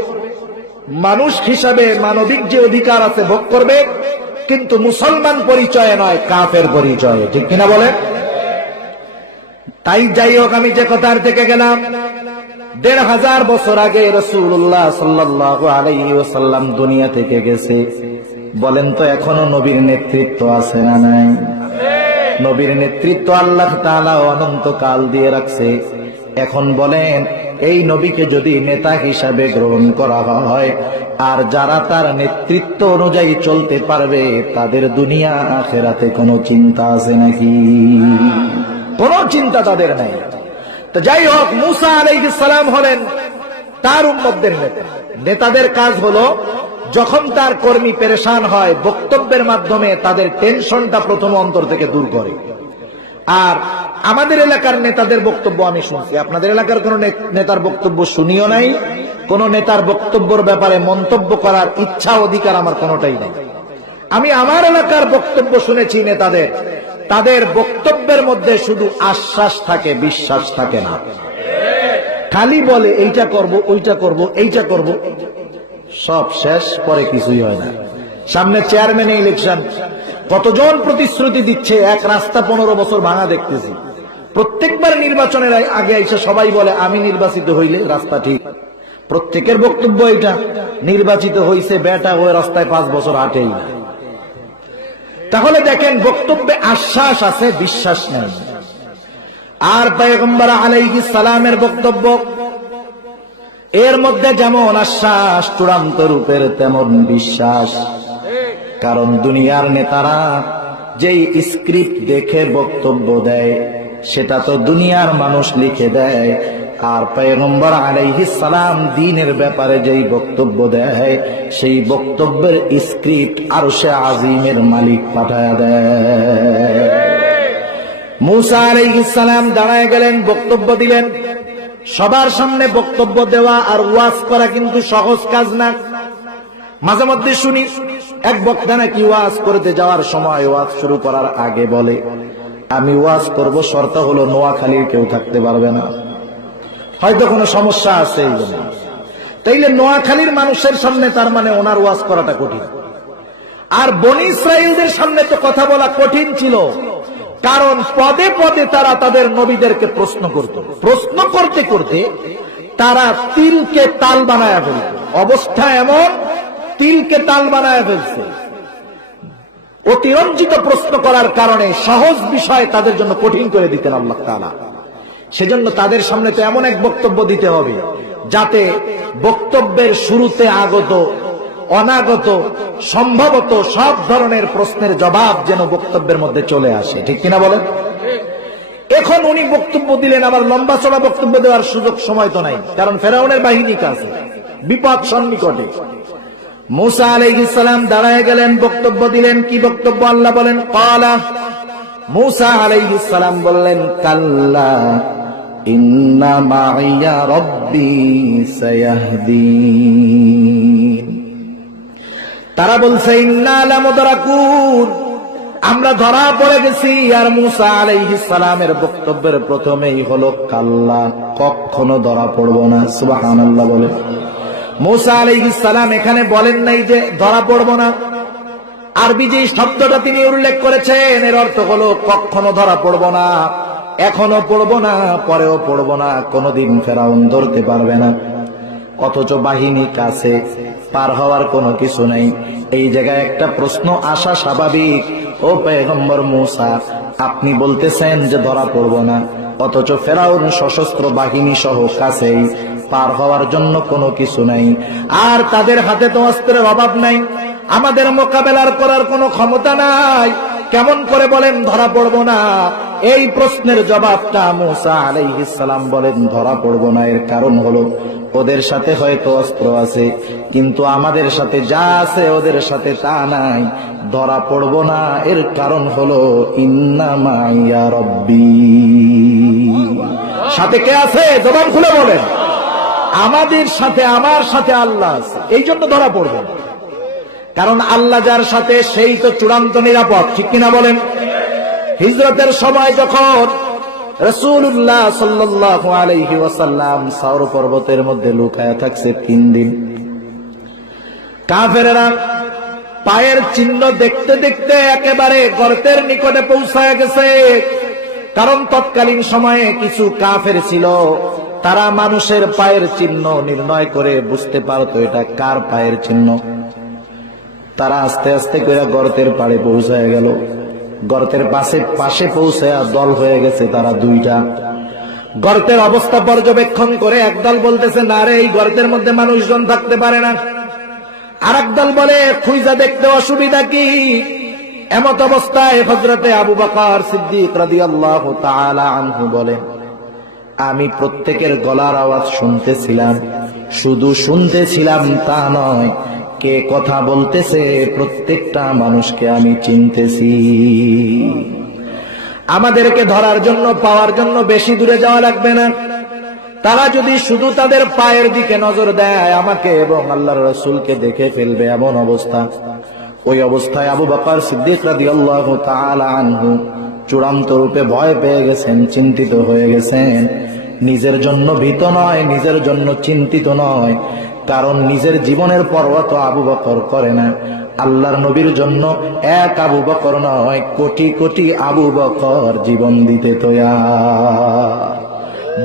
মানুষ হিসাবে মানবিক যে অধিকার আছে ভোগ করবে, কিন্তু মুসলমান পরিচয়ে নয়, কাফের পরিচয়ে, ঠিক কিনা বলেন? তাই যাই হোক, আমি যে কথার থেকে গেলাম, ১৫০০ বছর আগে রাসূলুল্লাহ সাল্লাল্লাহু আলাইহি ওয়াসাল্লাম দুনিয়া থেকে গেছে। বলেন তো এখনো নবীর নেতৃত্ব আছে না নাই? নবীর নেতৃত্ব আল্লাহ তাআলা অনন্তকাল দিয়ে রাখছে। এখন বলেন, এই নবীকে যদি নেতা হিসাবে গ্রহণ করা হয়, আর যারা তার নেতৃত্ব অনুযায়ী চলতে পারবে, তাদের দুনিয়া আখিরাতে কোনো চিন্তা আছে নাকি? কোনো চিন্তা তাদের নাই। তো যাই হোক, মূসা আলাইহিস সালাম হলেন তার উম্মতদের নেতা। নেতাদের কাজ হলো, যখন তার কর্মী পেরেশান হয়, বক্তব্যের মাধ্যমে তাদের টেনশনটা প্রথম অন্তর থেকে দূর করে। আর আমাদের এলাকার নেতাদের বক্তব্য আমি শুনছি, আপনাদের এলাকার কোন নেতার বক্তব্য শুনিও নাই। কোন নেতার বক্তব্যের ব্যাপারে মন্তব্য করার ইচ্ছা অধিকার আমার কোনটাই নেই। আমি আমার এলাকার বক্তব্য শুনেছি নেতাদের, তাদের বক্তব্যের মধ্যে শুধু আশ্বাস থাকে, বিশ্বাস থাকে না। খালি বলে এইটা করব, ওইটা করব, এইটা করব, সব শেষ, পরে কিছুই হয় না। সামনে চেয়ারম্যান ইলেকশন, কতজন প্রতিশ্রুতি দিচ্ছে, এক রাস্তা 15 বছর ভাঙা দেখতেছি। প্রত্যেকবার নির্বাচনের আগে এসে সবাই বলে আমি নির্বাচিত হইলে রাস্তা ঠিক। প্রত্যেকের বক্তব্য এটা, নির্বাচিত হইছে বেটা, ওই রাস্তায় 5 বছর হাঁটেই না। তাহলে দেখেন, বক্তব্যে আশ্বাস আছে, বিশ্বাস নেই। আর পয়গম্বর আলাইহিস সালামের বক্তব্য, এর মধ্যে যেমন আশ্বাস চূড়ান্ত রূপের, তেমন বিশ্বাস। কারণ দুনিয়ার নেতারা যেই স্ক্রিপ্ট দেখে বক্তব্য দেয়, সেটা তো দুনিয়ার মানুষ লিখে দেয়। আর পয়গম্বর আলাইহিস সালাম দ্বীনের ব্যাপারে যেই বক্তব্য দেয়, সেই বক্তব্যের স্ক্রিপ্ট আরশে আজিমের মালিক পাঠায় দেয়। মূসা আলাইহিস সালাম দাঁড়ায় গেলেন, বক্তব্য দিলেন। সবার সামনে বক্তব্য দেওয়া আর ওয়াজ করা কিন্তু সহজ কাজ না। মাঝে মধ্যে শুনি এক বক্তা নাকি ওয়াজ করতে যাওয়ার সময়, ওয়াজ শুরু করার আগে বলে, আমি ওয়াজ করব, শর্ত হলো নোয়াখালীর কেউ থাকতে পারবে না। হয়তো কোনো সমস্যা আছে এই জন্য। তাইলে নোয়াখালীর মানুষের সামনে তার মানে ওনার ওয়াজ করাটা কঠিন। আর বনী ইসরাইলদের সামনে তো কথা বলা কঠিন ছিল, কারণ পদে পদে তারা তাদের নবীদেরকে প্রশ্ন করত। প্রশ্ন করতে করতে তারা তিলকে তাল বানায় ফেলত। অবস্থা এমন, তিলকে তাল বানায় ফেলছে। অতিরঞ্জিত প্রশ্ন করার কারণে সহজ বিষয় তাদের জন্য কঠিন করে দিতেন আল্লাহ তাআলা। সেজন্য তাদের সামনে তো এমন এক বক্তব্য দিতে হবে, যাতে বক্তব্যের শুরুতে আগত, অনাগত, সম্ভবত সব ধরনের প্রশ্নের জবাব যেন বক্তব্যের মধ্যে চলে আসে, ঠিক কিনা বলেন? এখন উনি বক্তব্য দিলেন, আবার লম্বা চড়া বক্তব্য দেওয়ার সুযোগ সময় তো নাই, কারণ ফেরাউনের বাহিনী কাছে, বিপদ সন্নিকটে। মূসা আলাইহিস সালাম দাঁড়ায় গেলেন, বক্তব্য দিলেন। কি বক্তব্য? আল্লাহ বলেন, ক্বালা, মূসা আলাইহিস সালাম বললেন, কাল্লা ইন্না মাইয়া রাব্বি সায়াহদিন। তারা বলছে, ইন্না লামুদরাকুন, আমরা ধরা পড়ে গেছি। আর মূসা আলাইহিস সালামের বক্তব্যের প্রথমেই হলো কাল্লা, কখনো ধরা পড়ব না। সুবহানাল্লাহ বলে। মূসা আলাইহিস সালাম এখানে বলেন নাই যে ধরা পড়ব না। আরবি যে শব্দটা তিনি উল্লেখ করেছেন, এর অর্থ হলো কখনো ধরা পড়ব না, এখনো পড়ব না, পরেও পড়ব না, কোনদিন ফেরাউন ধরতে পারবে না। অথচ বাহিনী কাছে, পার হওয়ার কোনো কিছু নেই। এই জায়গায় একটা প্রশ্ন আসা স্বাভাবিক। ও পয়গম্বর মূসা, আপনি বলতেছেন যে ধরা পড়ব না, অথচ ফেরাউন সশস্ত্র বাহিনী সহ কাছেই, পার হওয়ার জন্য কোনো কিছু নাই। আর তাদের হাতে তো অস্ত্রের অভাব নাই, আমাদের মোকাবেলার করার কোনো ক্ষমতা নাই। কেমন করে বলেন ধরা পড়ব না? এই প্রশ্নের জবাবটা মূসা আলাইহিস সালাম বলেন, ধরা পড়ব না এর কারণ হলো, ওদের সাথে হয়তো অস্ত্র আছে, কিন্তু আমাদের সাথে যা আছে ওদের সাথে তা নাই। ধরা পড়ব না এর কারণ হলো, ইন্না মাইয়া রাব্বি সাথে কে আছে? জবান খুলে বলেন। আমাদের সাথে, আমার সাথে আল্লাহ আছে, এই জন্য ধরা পড়বেন। কারণ আল্লাহ যার সাথে সেই তো চূড়ান্ত নিরাপদ, ঠিক কিনা বলেন? হিজরতের সময় যখন রাসূলুল্লাহ সাল্লাল্লাহু আলাইহি ওয়াসাল্লাম সাওর পর্বতের মধ্যে লুকায়া থাকছে 3 দিন, কাফেররা পায়ের চিহ্ন দেখতে দেখতে একেবারে গর্তের নিকটে পৌঁছায় গেছে। কারণ তৎকালীন সময়ে কিছু কাফের ছিল, তারা মানুষের পায়ের চিহ্ন নির্ণয় করে বুঝতে পারতো এটা কার পায়ের চিহ্ন। তারা আস্তে আস্তে করে গর্তের পাড়ে পৌঁছায় গেল। গর্তের পাশে পৌঁছায়া দল হয়ে গেছে তারা 2টা। গর্তের অবস্থা পর্যবেক্ষণ করে একদল বলতেছে, না রে, এই গর্তের মধ্যে মানুষজন থাকতে পারে না। আর একদল বলে, খুঁজা দেখতে অসুবিধা কি? এমত অবস্থায় হযরতে আবু বকর সিদ্দিক রাদিয়াল্লাহু তাআলা আনহু বলেন, আমি প্রত্যেকের গলার আওয়াজ শুনতেছিলাম। শুধু শুনতেছিলাম তা নয়, কে কথা বলতেছে প্রত্যেকটা মানুষকে আমি চিনতেছি। আমাদেরকে ধরার জন্য, পাওয়ার জন্য বেশি দূরে যাওয়া লাগবে না। তারা যদি শুধু তাদের পায়ের দিকে নজর দেয়, আমাকে এবং আল্লাহর রাসূলকে দেখে ফেলবে এমন অবস্থা। ওই অবস্থায় আবু বকর সিদ্দিক রাদিয়াল্লাহু তাআলা আনহু চূড়ান্ত রূপে ভয় পেয়ে গেছেন, চিন্তিত হয়ে গেছেন। নিজের জন্য ভীত নয়, নিজের জন্য চিন্তিত নয়, কারণ নিজের জীবনের পরোয়া তো আবু বকর করে না। আল্লাহর নবীর জন্য এক আবু বকর নয়, কোটি কোটি আবু বকর জীবন দিতে তৈয়ার।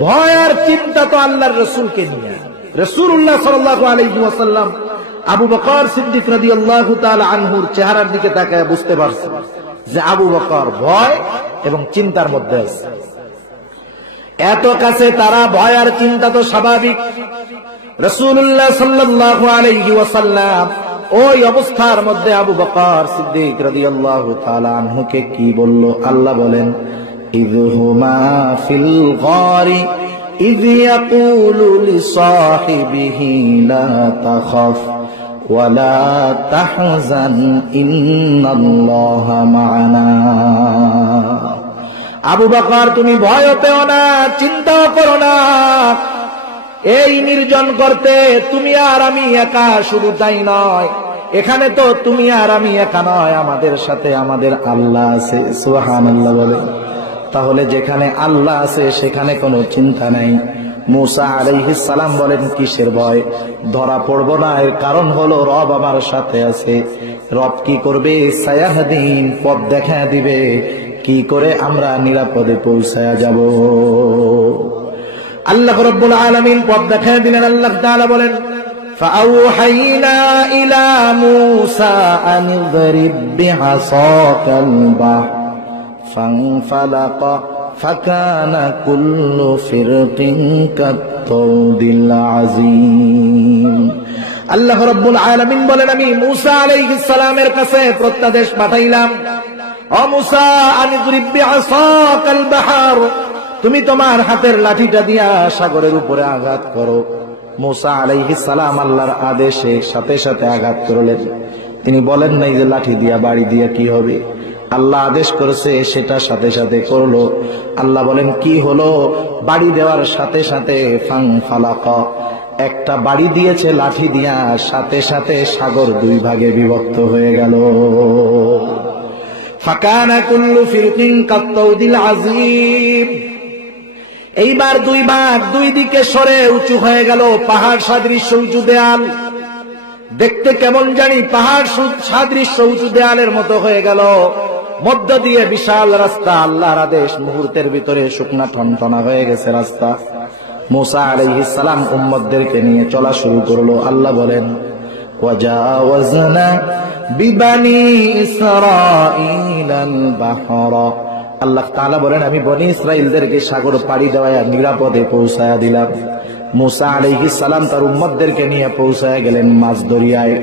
ভয় আর চিন্তা তো আল্লাহর রাসূলকে নিয়ে। রাসূলুল্লাহ সাল্লাল্লাহু আলাইহি ওয়াসাল্লাম আবু বকর সিদ্দিক রাদিয়াল্লাহু তাআলা আনহুর চেহারার দিকে তাকায় বুঝতে পারছেন যে আবু বকর ভয় এবং চিন্তার মধ্যে আছে। এত কাছে তারা, ভয় আর চিন্তা তো স্বাভাবিক। রাসূলুল্লাহ সাল্লাল্লাহু আলাইহি ওয়াসাল্লাম ওই অবস্থার মধ্যে আবু বকর সিদ্দিক রাদিয়াল্লাহু তাআলা আনহুকে কি বলল? আল্লাহ বলেন, ইযহুমা ফিল গারি ইয ইয়াকুলু লিসাহিবিহি লা তাখাফ ওয়া লা তাহজান ইন্নাল্লাহা মা'ানা। আবু বকর, তুমি ভয় পেও না, চিন্তা করো না। এই নির্জন করতে তুমি আর আমি একা, শুধু তাই নয়, এখানে তো তুমি আর আমি একা নয়, আমাদের সাথে আমাদের আল্লাহ আছে। সুবহানাল্লাহ বলে। তাহলে যেখানে আল্লাহ আছে সেখানে কোনো চিন্তা নাই। মুসা আলাইহিস সালাম বলেন, কিসের ভয়? ধরা পড়ব না, এর কারণ হলো রব আমার সাথে আছে। রব কি করবে? সায়াহদিন, পথ দেখা দিবে, কি করে আমরা নিরাপদে পৌঁছায়া যাব। আল্লাহ রাব্বুল আলামিন পথ দেখা দিলেন। আল্লাহ তাআলা বলেন, فأوحينا إلى موسى أن اضرب بعصاك البحر فانفلق فكان كل فرق كالطود العظيم। আল্লাহ রাব্বুল আলামিন বলেন, আমি মূসা আলাইহিস সালামের কাছে প্রত্যাদেশ পাঠাইলাম, ও মূসা, আন ইদরিব বিআসাকাল বাহর, তুমি তোমার হাতের লাঠিটা দিয়া সাগরের উপরে আঘাত করো। মূসা আলাইহিস সালাম আল্লাহর আদেশে সাথে সাথে আঘাত করলেন। তিনি বলেন নাই যে লাঠি দিয়া, বাড়ি দিয়া কি হবে। আল্লাহ আদেশ করেছে, সেটা সাথে সাথে করলো। আল্লাহ বলেন, কি হলো? বাড়ি দেওয়ার সাথে সাথে ফানফালাকা, একটা বাড়ি দিয়েছে লাঠি দিয়া, সাথে সাথে সাগর 2 ভাগে বিভক্ত হয়ে গেল। ফাকানা কুল্লু ফিরকিন কাত্তাউদিল আযীম। এইবার 2 ভাগ, 2 দিকে সরে উঁচু হয়ে গেল, পাহাড় সাদৃশ্য উঁচু দেয়াল। দেখতে কেমন জানি পাহাড় সাদৃশ্য উঁচু দেয়ালের মতো হয়ে গেল। মধ্য দিয়ে বিশাল রাস্তা। আল্লাহর আদেশ, মুহূর্তের ভিতরে শুকনা ঠনঠনা হয়ে গেছে রাস্তা। মূসা আলাইহিস সালাম উম্মতদেরকে নিয়ে চলা শুরু করলো। আল্লাহ বলেন, ওয়াজাওয়াজনা বিবানি ইসরাঈলাল বাহরা। আল্লাহ তাআলা বলেন, আমি বনি ইসরাইলদেরকে সাগর পাড়ি দেওয়ায় নিরাপদে পৌঁছায়া দিলাম। মূসা আলাইহিস সালাম তার উম্মতদেরকে নিয়ে পৌঁছায়া গেলেন মাছ দরিয়ায়।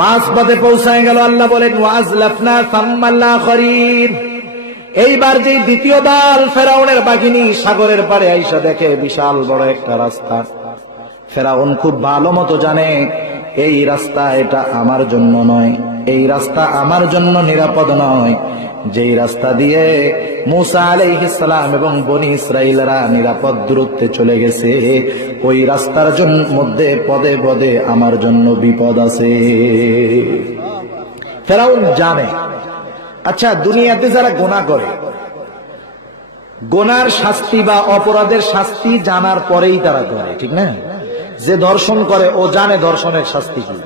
মাছ পথে পৌঁছায় গেল। আল্লাহ বলেন, ওয়াজলাফনা সাম্মাল আখিরিন। এইবার যে দ্বিতীয় দল ফেরাউনের বাহিনী সাগরের পাড়ে আইসা দেখে বিশাল বড় একটা রাস্তা। ফেরাউন খুব ভালো মতো জানে এই রাস্তা, এটা আমার জন্য নয়, এই রাস্তা আমার জন্য নিরাপদ নয়। যেই রাস্তা দিয়ে মূসা আলাইহিস সালাম এবং বনি ইসরাইলরা নিরাপদ দূরত্বে চলে গেছে, ওই রাস্তার মধ্যে পদে পদে আমার জন্য বিপদ আছে। ফেরাউন জানে। আচ্ছা, দুনিয়াতে যারা গুনাহ করে, গুনার শাস্তি বা অপরাধের শাস্তি জানার পরেই তারা করে, ঠিক না? যে ধর্ষণ করে ও জানে ধর্ষণের শাস্তি কি,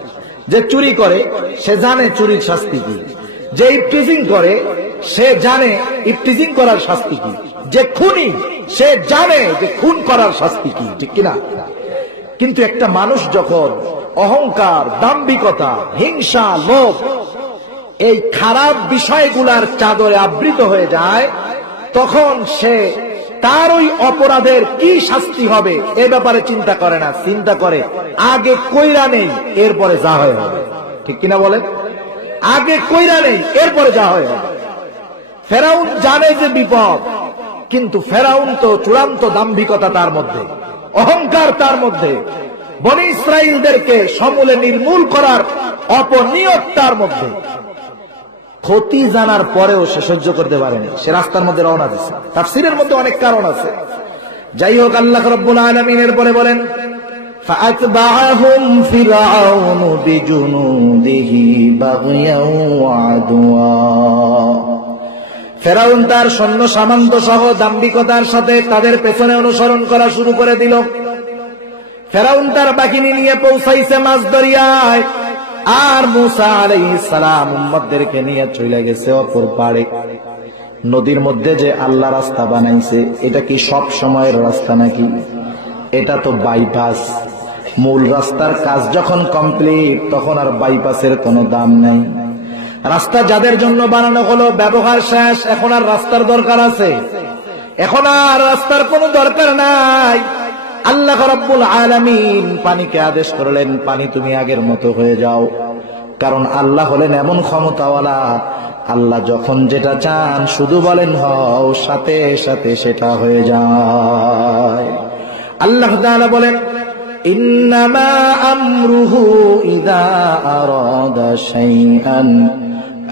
যে চুরি করে সে জানে চুরির শাস্তি কি, যে ইফটিজিং করে সে জানে ইফটিজিং করার শাস্তি কি, যে খুনি সে জানে যে খুন করার শাস্তি কি, ঠিক কিনা? কিন্তু একটা মানুষ যখন অহংকার, দাম্ভিকতা, হিংসা, লোভ এই খারাপ বিষয়গুলার চাদরে আবৃত হয়ে যায়, তখন সে তার ওই অপরাধের কি শাস্তি হবে এ ব্যাপারে চিন্তা করে না, চিন্তা করে আগে কইরা নেই এরপরে যা হয় হবে, ঠিক কিনা বলেন? আগে কইরা নেই এরপরে যা হয় হবে। ফেরাউন জানে যে বিপদ, কিন্তু ফেরাউন তো চূড়ান্ত দাম্ভিকতা তার মধ্যে, অহংকার তার মধ্যে, বনি ইসরাইলদেরকে সমূলে নির্মূল করার অপনিয়ত তার মধ্যে। ক্ষতি জানার পরেও সে সহ্য করতে পারেনি, সে রাস্তার মধ্যে রওনা দিচ্ছে। তাফসীরের মধ্যে অনেক কারণ আছে। যাই হোক, আল্লাহ রাব্বুল আলামিন এরপরে বলেন, فأتبعهم فرعون بجنوده بغيا وعدوا। ফেরাউন তার সৈন্য সামন্ত সহ দাম্ভিকতার সাথে তাদের পেছনে অনুসরণ করা শুরু করে দিল। ফেরাউন তার বাহিনী নিয়ে পৌঁছাইছে মাঝ দরিয়ায়, আর মূসা আলাইহিস সালাম উম্মতদেরকে নিয়ে চলে গেছে অপর পাড়ে। নদীর মধ্যে যে আল্লাহ রাস্তা বানাইছে, এটা কি সব সময়ের রাস্তা নাকি? এটা তো বাইপাস। মূল রাস্তার কাজ যখন কমপ্লিট, তখন আর বাইপাসের কোনো দাম নাই। রাস্তা যাদের জন্য বানানো হলো, ব্যবহার শেষ, এখন আর রাস্তার দরকার আছে? এখন আর রাস্তার কোনো দরকার নাই। আল্লাহ রাব্বুল আলামিন পানিকে আদেশ করলেন, পানি তুমি আগের মতো হয়ে যাও। কারণ আল্লাহ হলেন এমন ক্ষমতাওয়ালা, আল্লাহ যখন যেটা চান শুধু বলেন হও, সাথে সাথে সেটা হয়ে যায়। আল্লাহ তাআলা বলেন, ইন্নামা আমরুহু ইযা আরাদা শাইআন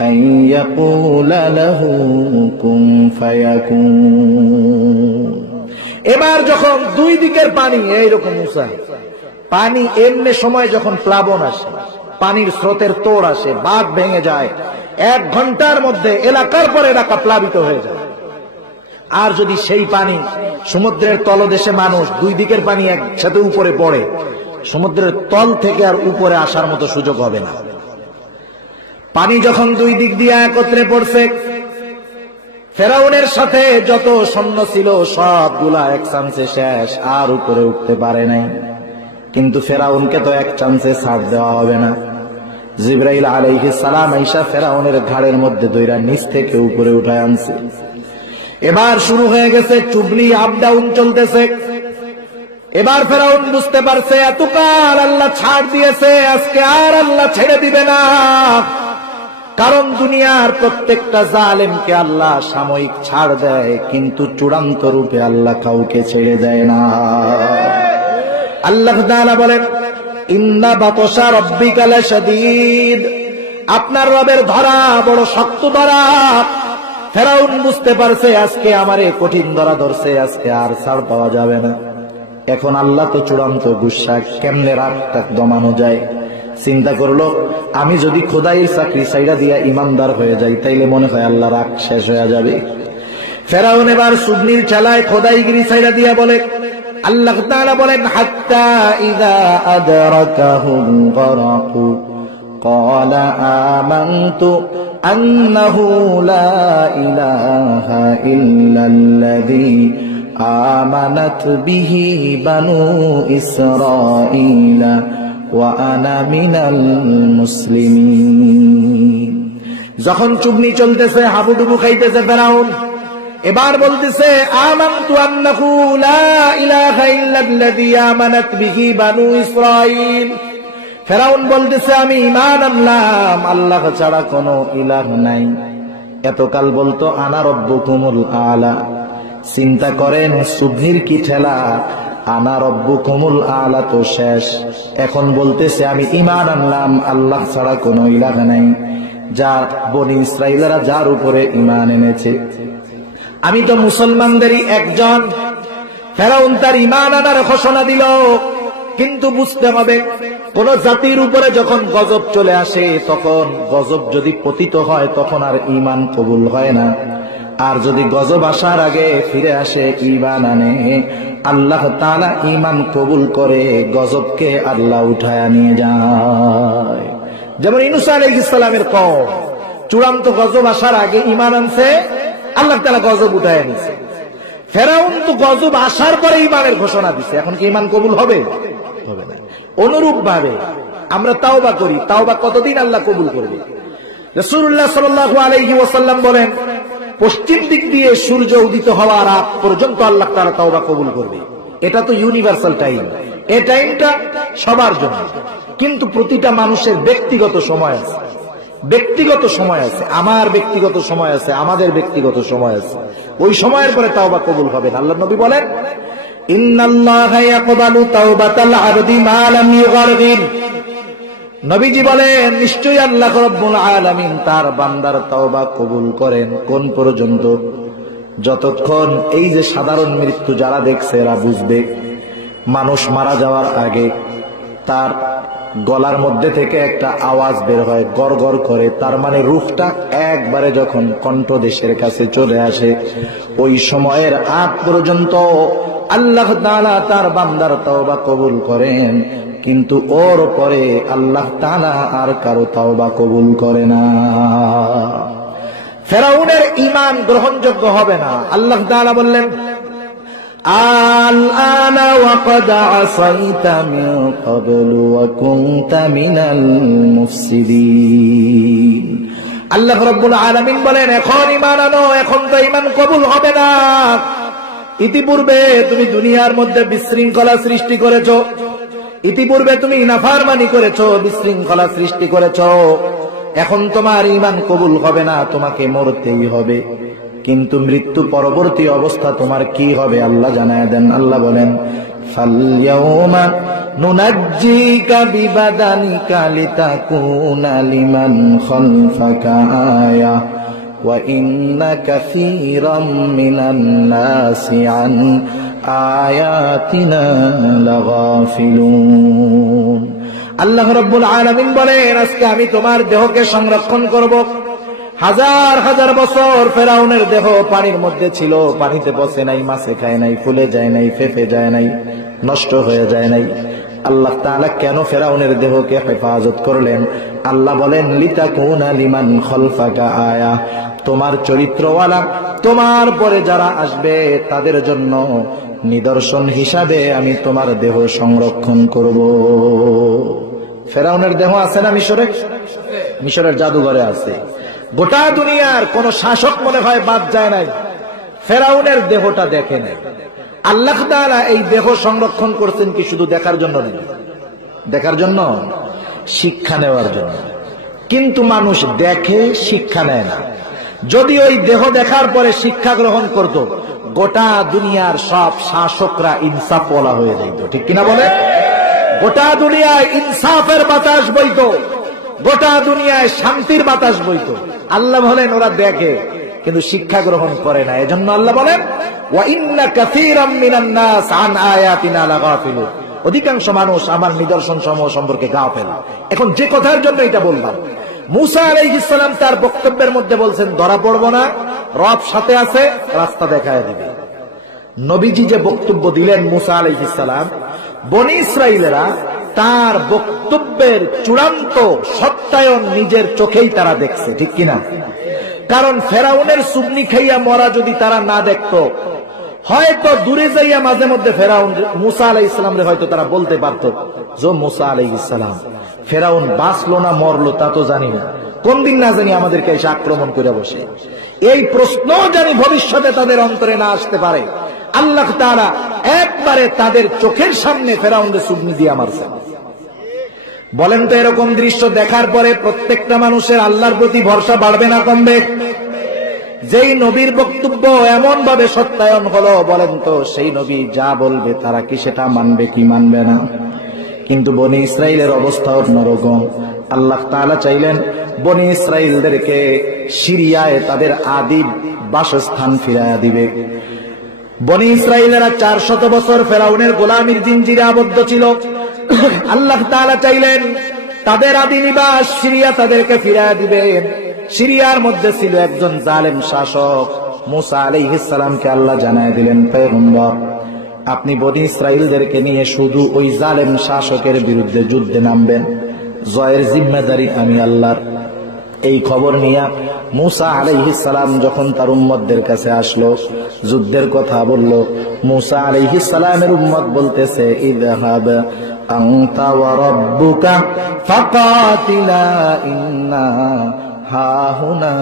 আন ইয়াকুলা লাহু কুন ফায়াকুন। এবার যখন দুই দিকের পানি এইরকম উঁচায়, পানি এমনি সময় যখন প্লাবন আসে, পানির স্রোতের তোড় আসে, বাঁধ ভেঙে যায়, 1 ঘন্টার মধ্যে এলাকার পর এলাকা প্লাবিত হয়ে যায়। আর যদি সেই পানি সমুদ্রের তলদেশে মানুষ, দুই দিকের পানি একসাথে উপরে পড়ে, সমুদ্রের তল থেকে আর উপরে আসার মতো সুযোগ হবে না। পানি যখন দুই দিক দিয়ে একত্রে পড়ছে, ফেরাউনের সাথে যত সৈন্য ছিল সবগুলা এক চান্সে শেষ, আর উপরে উঠতে পারে নাই। কিন্তু ফেরাউনকে তো এক চান্সে ছাড় দেওয়া হবে না। জিবরাইল আলাইহিস সালাম আইসা ফেরাউনের ঘাড়ের মধ্যে দইরা নিচ থেকে উপরে উঠায় আনছে। এবার শুরু হয়ে গেছে চুবলি, আপ ডাউন চলতেছে। এবার ফেরাউন বুঝতে পারছে এতকাল আল্লাহ ছাড় দিয়েছে, আজকে আর আল্লাহ ছেড়ে দিবে না। কারণ দুনিয়ার প্রত্যেকটা জালেমকে আল্লাহ সাময়িক ছাড় দেয়, কিন্তু চূড়ান্ত রূপে আল্লাহ কাউকে ছেড়ে দেয় না। আল্লাহ তাআলা বলেন, ইন্না বাতশা রাব্বিকা লাশাদীদ, আপনার রবের ধরা বড় শক্ত ধরা। ফেরাউন বুঝতে পারছে আজকে আমারে কঠিন ধরা ধরছে, আজকে আর ছাড় পাওয়া যাবে না। এখন আল্লাহ তো চূড়ান্ত গুসা, কেমনে রাগটা দমানো যায়? চিন্তা করলো, আমি যদি খোদাইয়ের চাকরি ছাইড়া দিয়া ইমানদার হয়ে যাই, তাইলে মনে হয় আল্লাহ রাগ শেষ হয়ে যাবে। ফেরাউন এবার সুবনির চালায় খোদাইগিরি ছাইড়া দিয়া বলে, আল্লাহ তাআলা বলেন, হাত্তা ইযা আদরাকাহুম গরাকু ক্বালা আমানতু আন্নাহু লা ইলাহা ইল্লাল্লাযী আমানাত বিহি বানু ইসরাঈলা ওয়া আনা মিনাল মুসলিমিন। যখন চুবনি চলতেছে, হাবুডুবু খাইতেছে ফেরাউন, এবার বলতেছে, আমানতু আন্নাহু লা ইলাহা ইল্লাল্লাযী আমানাত বিহি বানু ইসরাঈল। ফেরাউন বলতেছে, আমি ঈমান আনলাম, আল্লাহ ছাড়া কোনো ইলাহ নাই। এতকাল বলতো আনা রব্বুকুমুল আলা। চিন্তা করেন সুবনির কি ঠেলা, আনা রব্বুকুমুল আলা তো শেষ, এখন বলতেছে আমি ঈমান আনলাম, আল্লাহ ছাড়া কোনো ইলাহ নাই। যা বনি ইসরাইলেরা যার উপরে ঈমান এনেছে। আমি তো মুসলমানদেরই একজন। ফেরাউন তার ঈমান আনার ঘোষণা দিল, কিন্তু বুঝতে হবে কোন জাতির উপরে যখন গজব চলে আসে, তখন গজব যদি পতিত হয় তখন আর ঈমান কবুল হয় না। আর যদি গজব আসার আগে ফিরে আসে, ঈমান আনে, আল্লাহ তাআলা ঈমান কবুল করে গজবকে আল্লাহ উঠায় নিয়ে যায়। যেমন ইউনূস আলাইহিস সালামের কওম চূড়ান্ত গজব আসার আগে ঈমান আনছে, আল্লাহ তাআলা গজব উঠায় নিয়েছে। ফেরাউন তো গজব আসার পরে ঈমানের ঘোষণা দিচ্ছে, এখন কি ঈমান কবুল হবে? হবে না। অনুরূপ ভাবে আমরা তাওবা করি, তাওবা কতদিন আল্লাহ কবুল করবে? রাসূলুল্লাহ সাল্লাল্লাহু আলাইহি ওয়াসাল্লাম বলেন, পশ্চিম দিক দিয়ে সূর্য উদিত হওয়ার আগ পর্যন্ত আল্লাহ তাআলা তাওবা কবুল করবে। এটা তো ইউনিভার্সাল টাইম, এই টাইমটা সবার জন্য। কিন্তু প্রতিটা মানুষের ব্যক্তিগত সময় আছে, ব্যক্তিগত সময় আছে, আমার ব্যক্তিগত সময় আছে, আমাদের ব্যক্তিগত সময় আছে। ওই সময়ের পরে তাওবা কবুল হবে না। আল্লাহর নবী বলেন, ইন্নাল্লাহা ইয়াকবালু তাওবাতাল আবদি মা লাম ইউগারগির। নবীজি বলেন, নিশ্চয়ই আল্লাহ রাব্বুল আলামিন তার বান্দার তাওবা কবুল করেন কোন পর্যন্ত? যতক্ষণ এই যে সাধারণ মৃত্যু যারা দেখছে এরা বুঝবে, মানুষ মারা যাওয়ার আগে তার গলার মধ্যে থেকে একটা আওয়াজ বের হয়, গড় গড় করে, তার মানে রূহটা একবারে যখন কণ্ঠদেশের কাছে চলে আসে, ওই সময়ের আগ পর্যন্ত আল্লাহ তাআলা তার বান্দার তাওবা কবুল করেন। কিন্তু ওর পরে আল্লাহ তাআলা আর কারো তাওবা কবুল করে না। ফেরাউনের ঈমান গ্রহণযোগ্য হবে না। আল্লাহ তাআলা বললেন, আল-আনা ওয়াকাদ আসাইতা মিন ক্বাবলু ওয়া কুনতা মিনাল মুফসিদিন। আল্লাহ রাব্বুল আলামিন বলেন, এখন ঈমান আনো, এখন তো ঈমান কবুল হবে না। ইতিপূর্বে তুমি দুনিয়ার মধ্যে বিশৃঙ্খলা সৃষ্টি করেছো, ইতিপূর্বে তুমি নাফরমানি করেছো, বিশৃঙ্খলা সৃষ্টি করেছো। এখন তোমার ঈমান কবুল হবে না, তোমাকে মরতেই হবে। কিন্তু মৃত্যু পরবর্তী অবস্থা তোমার কি হবে আল্লাহ জানায় দেন। আল্লাহ বলেন, ফালইয়াউমা নুনাজ্জিকা বিবাদানিকা লিতাকুনা লিমান খালফাকা আয়া ওয়া ইন্না কাসীরাম মিনান নাসি আন আয়াতিনা লাগাফিলুন। আল্লাহ রাব্বুল আলামিন বলেন, আজকে আমি তোমার দেহকে সংরক্ষণ করব। হাজার হাজার বছর ফেরাউনের দেহ পানির মধ্যে ছিল, পানিতে পচে নাই, মাছে খায় নাই, ফুলে যায় নাই, ফেপে যায় নাই, নষ্ট হয়ে যায় নাই। আল্লাহ তাআলা কেন ফেরাউনের দেহকে হেফাজত করলেন? আল্লাহ বলেন, লিতাকুনা লিমান খালফাকা আয়া, তোমার চরিত্রওয়ালা, তোমার পরে যারা আসবে তাদের জন্য নিদর্শন হিসাবে আমি তোমার দেহ সংরক্ষণ করব। ফেরাউনের দেহ আছে না মিশরে? মিশরের জাদুঘরে আছে। গোটা দুনিয়ার কোন শাসক মনে হয় বাদ যায় নাই, ফেরাউনের দেহটা দেখেন। আল্লাহ তাআলা এই দেহ সংরক্ষণ করছেন কি শুধু দেখার জন্য নয়, দেখার জন্য, শিক্ষা নেওয়ার জন্য। কিন্তু মানুষ দেখে, শিক্ষা নেয় না। যদি ওই দেহ দেখার পরে শিক্ষা গ্রহণ করত, গোটা দুনিয়ার সব শাসকরা ইনসাফওয়ালা হয়ে যাইত। ঠিক কিনা বলে? গোটা দুনিয়ায় ইনসাফের বাতাস বইতো, গোটা দুনিয়ায় শান্তির বাতাস বইতো। আল্লাহ বলেন ওরা দেখে কিন্তু শিক্ষা গ্রহণ করে না। এজন্য আল্লাহ বলেন, ওয়া ইন্না কাসীরাম মিনান নাস আন আয়াতিনা লাগাফিলুন। অধিকাংশ মানুষ আমার নিদর্শন সমূহ সম্পর্কে গাফেল। এখন যে কথার জন্য এটা বললাম, মূসা আলাইহিস সালাম তার বক্তব্যের মধ্যে বলছেন, ধরা পড়ব না, রব সাথে আছে, রাস্তা দেখায় দিবে। নবীজি যে বক্তব্য দিলেন মূসা আলাইহিস সালাম, বনি ইসরাইলেরা তার বক্তব্যের চূড়ান্ত সত্যায়ন নিজের চোখেই তারা দেখছে। ঠিক কিনা? কারণ ফেরাউনের সুবনি খাইয়া মরা যদি তারা না দেখতো, হয়তো দূরে যাইয়া মাঝে মধ্যে ফেরাউন মূসা আলাইহিস সালামরে হয়তো তারা বলতে পারত, যে মূসা আলাইহিস সালাম, ফেরাউন বাঁচলো না মরলো তা তো জানি না, কোন দিন না জানি আমাদেরকে এসে আক্রমণ করে বসে। এই প্রশ্ন জানি ভবিষ্যতে তাদের অন্তরে না আসতে পারে। আল্লাহ তাআলা একবারে তাদের চোখের সামনে ফেরাউনের সুবনি দিয়া মারছেন। বলেন তো, এরকম দৃশ্য দেখার পরে প্রত্যেকটা মানুষের আল্লাহর প্রতি ভরসা বাড়বে না কমবে? যেই নবীর বক্তব্য এমন ভাবে সত্যায়ন হলো, বলেন তো সেই নবী যা বলবে তারা কি সেটা মানবে কি মানবে না? কিন্তু বনি ইসরাইলের অবস্থা অন্যরকম। আল্লাহ তাআলা চাইলেন বনি ইসরাইলদেরকে সিরিয়ায় তাদের আদি বাসস্থান ফিরাইয়া দিবে। বনি ইসরাইলেরা 400 বছর ফেরাউনের গোলামীর জিঞ্জিরে আবদ্ধ ছিল। আল্লাহ তাআলা চাইলেন তাদের আদি নিবাস সিরিয়া তাদেরকে ফিরাইয়া দিবেন। সিরিয়ার মধ্যে ছিল একজন জালেম শাসক। মুসা আলাইহিস সালামকে আল্লাহ জানায় দিলেন, পয়গম্বর আপনি বনি ইসরাইলদেরকে নিয়ে শুধু ওই জালেম শাসকের বিরুদ্ধে যুদ্ধে নামবেন, জয়ের জিম্মেদারি আমি আল্লাহর। এই খবর নিয়ে মুসা আলাইহিস সালাম যখন তার উম্মতদের কাছে আসলো, যুদ্ধের কথা বলল, মুসা আলাইহিস সালামের উম্মত বলতেছে, ইযহাব আনতা ওয়া রাব্বুকা ফাকাতিলা ইন্না হাহুনা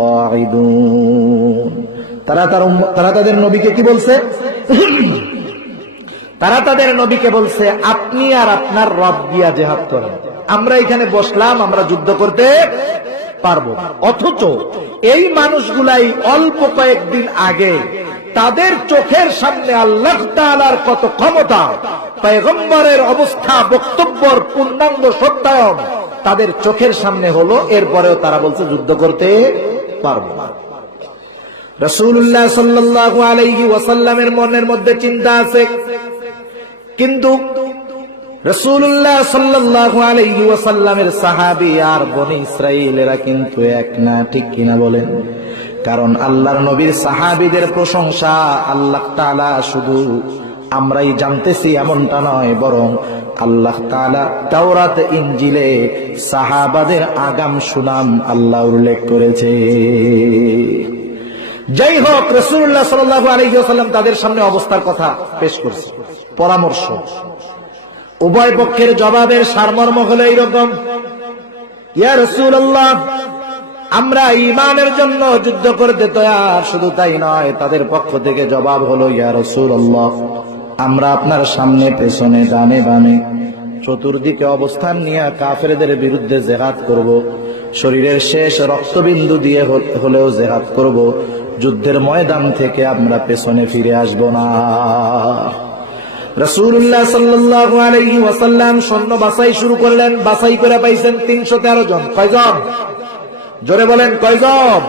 কাঈদুন। তারা তাদের নবীকে কি বলছে? তারা তাদের নবীকে বলছে, আপনি আর আপনার রব দিয়া জিহাদ করেন, আমরা এখানে বসলাম, আমরা যুদ্ধ করতে পারবো। অথচ এই মানুষগুলাই অল্প কয়েকদিন আগে তাদের চোখের সামনে আল্লাহ তাআলার কত ক্ষমতা, পয়গম্বরের অবস্থা, বক্তব্যের পূর্ণাঙ্গ সত্যায়ন তাদের চোখের সামনে হলো, এরপরেও তারা বলছে যুদ্ধ করতে পারবো না। রাসূলুল্লাহ সাল্লাল্লাহু আলাইহি ওয়াসাল্লামের মনের মধ্যে চিন্তা আছে, কিন্তু রাসূলুল্লাহ সাল্লাল্লাহু আলাইহি ওয়াসাল্লামের সাহাবী আর বনি ইসরাইলেরা কিন্তু এক না, ঠিক কিনা বলেন? কারণ আল্লাহর নবীর সাহাবীদের প্রশংসা আল্লাহ তাআলা শুধু আমরাই জানতেছি এমনটা নয়, বরং আল্লাহ তাআলা তাওরাত ইনজিলে সাহাবাদের আগাম সুনাম আল্লাহ উল্লেখ করেছে। যাই হোক, রাসূলুল্লাহ সাল্লাল্লাহু আলাইহি ওয়াসাল্লাম তাদের সামনে অবস্থার কথা পেশ করছে, পরামর্শ। উভয় পক্ষের জবাবের সারমর্ম হলো এইরকম, ইয়া রাসূলুল্লাহ আমরা ঈমানের জন্য যুদ্ধ করতে তৈরি, শুধু তাই নয়, তাদের পক্ষ থেকে জবাব হলো, ইয়া রাসূলুল্লাহ আমরা আপনার সামনে পেছনে ডানে বামে চতুর্দিকে অবস্থান নিয়ে কাফেরদের বিরুদ্ধে জিহাদ করব, শরীরের শেষ রক্তবিন্দু দিয়ে হলেও জিহাদ করব, যুদ্ধের ময়দান থেকে আমরা পেছনে ফিরে আসব না। রাসূলুল্লাহ সাল্লাল্লাহু আলাইহি ওয়াসাল্লাম সৈন্য বাছাই শুরু করলেন। বাছাই করে পাইছেন 313 জন। কয়জন? জোরে বলেন কয়জন?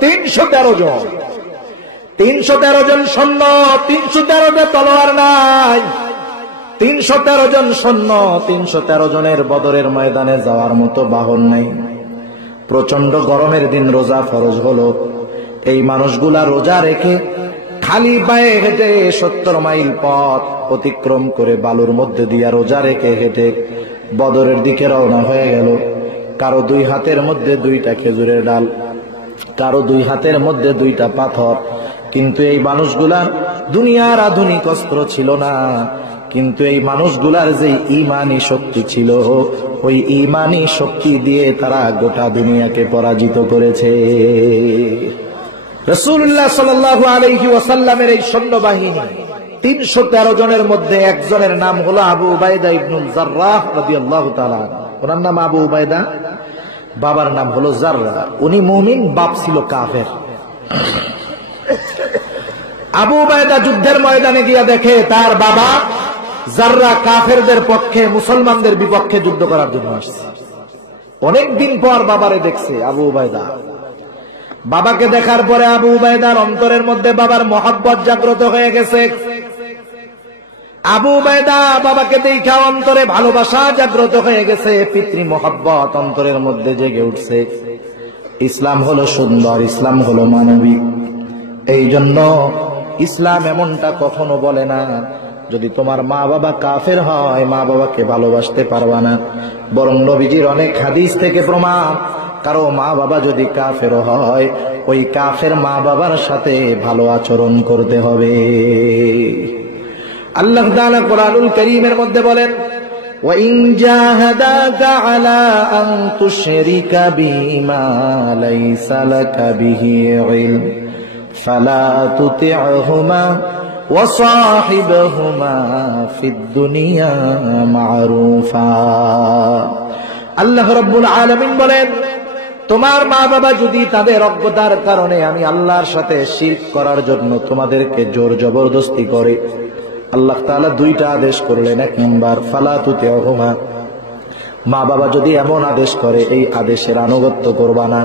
313 জন। 313 জন সৈন্য, 313 তলোয়ার নাই, 313 জন সৈন্য, 313 জনের বদরের ময়দানে যাওয়ার মতো বাহন নাই। প্রচন্ড গরমের দিন, রোজা ফরজ হলো। এই মানুষগুলা রোজা রেখে খালি পায়ে হেঁটে 70 মাইল পথ অতিক্রম করে বালুর মধ্যে দিয়া রোজা রেখে হেঁটে বদরের দিকে রওনা হয়ে গেল। কারো 2 হাতের মধ্যে 2টা খেজুরের ডাল, কারো 2 হাতের মধ্যে 2টা পাথর। কিন্তু এই মানুষগুলার দুনিয়ার আধুনিক অস্ত্র ছিল না, কিন্তু এই মানুষগুলার যে ঈমানি শক্তি ছিল, ওই ঈমানি শক্তি দিয়ে তারা গোটা দুনিয়াকে পরাজিত করেছে। রাসূলুল্লাহ সাল্লাল্লাহু আলাইহি ওয়াসাল্লামের এই সৈন্যবাহিনী 313 জনের মধ্যে একজনের নাম হলো আবু উবাইদা ইবনুল জাররাহ রাদিয়াল্লাহু তাআলা। ওনার নাম আবু উবাইদা, বাবার নাম হলো জাররাহ। উনি মুমিন, বাপ ছিল কাফের। আবু উবাইদা যুদ্ধের ময়দানে গিয়ে দেখে তার বাবা জাররাহ কাফেরদের পক্ষে, মুসলমানদের বিপক্ষে যুদ্ধ করার জন্য আসছে। অনেকদিন পর বাবারে দেখছে আবু উবাইদা। বাবাকে দেখার পরে আবু উবাইদার অন্তরের মধ্যে বাবার মহব্বত জাগ্রত হয়ে গেছে। আবু উবাইদা বাবাকে দেখা অন্তরে ভালোবাসা জাগ্রত হয়ে গেছে, পিতৃ মহব্বত অন্তরের মধ্যে জেগে উঠছে। ইসলাম হলো সুন্দর, ইসলাম হলো মানবিক। এই জন্য ইসলাম এমনটা কখনো বলে না যদি তোমার মা বাবা কাফের হয় মা বাবাকে ভালোবাসতে পারবা না, বরং নবীজির অনেক হাদিস থেকে প্রমাণ, কারো মা বাবা যদি কাফের হয় ওই কাফের মা বাবার সাথে ভালো আচরণ করতে হবে। আল্লাহ তাআলা কোরআনুল কারীমের মধ্যে বলেন, وَإِنْ جَاهَدَاكَ عَلَىٰ أَن تُشْرِكَ بِمَا لَيْسَ لَكَ بِهِ عِلْمٌ فَلَا تُطِعْهُمَا وَصَاحِبْهُمَا فِي الدُّنْيَا مَعْرُوفًا। আল্লাহ রাব্বুল আলামিন বলেন, তোমার মা বাবা যদি তাদের অজ্ঞতার কারণে আমি আল্লাহর সাথে শিরক করার জন্য তোমাদেরকে জোর জবরদস্তি করে, আল্লাহ তাআলা দুইটা আদেশ করলেন। এক নম্বর, ফালা তুতিউহুমা, মা বাবা যদি এমন আদেশ করে এই আদেশের আনুগত্য করবা না,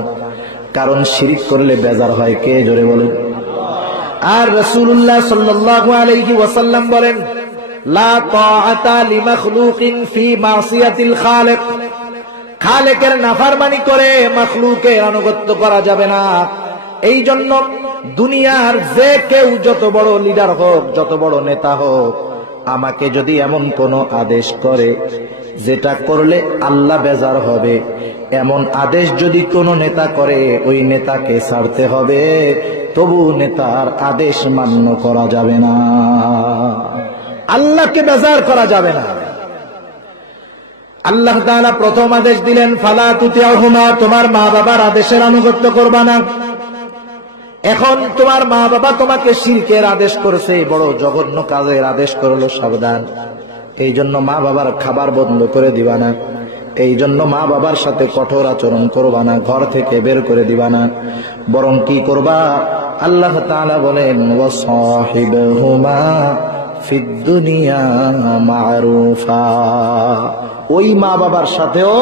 কারণ শিরক করলে বেজার হয়। কে জোরে বলেন? আর রাসূলুল্লাহ সাল্লাল্লাহু আলাইহি ওয়াসাল্লাম বলেন, লা তাআতা লিমাখলুকিন ফি মাসিয়াতিল খালিক, খালেকের নাফরমানি করে মাখলুকের আনুগত্য করা যাবে না। এই জন্য দুনিয়ার যে কেউ যত বড় লিডার হোক, যত বড় নেতা হোক, আমাকে যদি এমন কোন আদেশ করে যেটা করলে আল্লাহ বেজার হবে, এমন আদেশ যদি কোন নেতা করে ওই নেতাকে ছাড়তে হবে, তবু নেতার আদেশ মান্য করা যাবে না, আল্লাহকে বেজার করা যাবে না। আল্লাহ তাআলা প্রথম আদেশ দিলেন, ফালা তুতিউহুমা, তোমার মা বাবার আদেশের আনুগত্য করবা না। এখন তোমার মা বাবা তোমাকে শিরকের আদেশ করেছে, বড় জঘন্য কাজের আদেশ করলো, সাবধান। এই জন্য মা বাবার খাবার বন্ধ করে দিবা না, এই জন্য মা বাবার সাথে কঠোর আচরণ করবা না, ঘর থেকে বের করে দিবা না। বরং কি করবা? আল্লাহ তাআলা বলেন, ওয়াসাহিবহুমা ফিদ দুনিয়া মারুফা, ওই মা বাবার সাথেও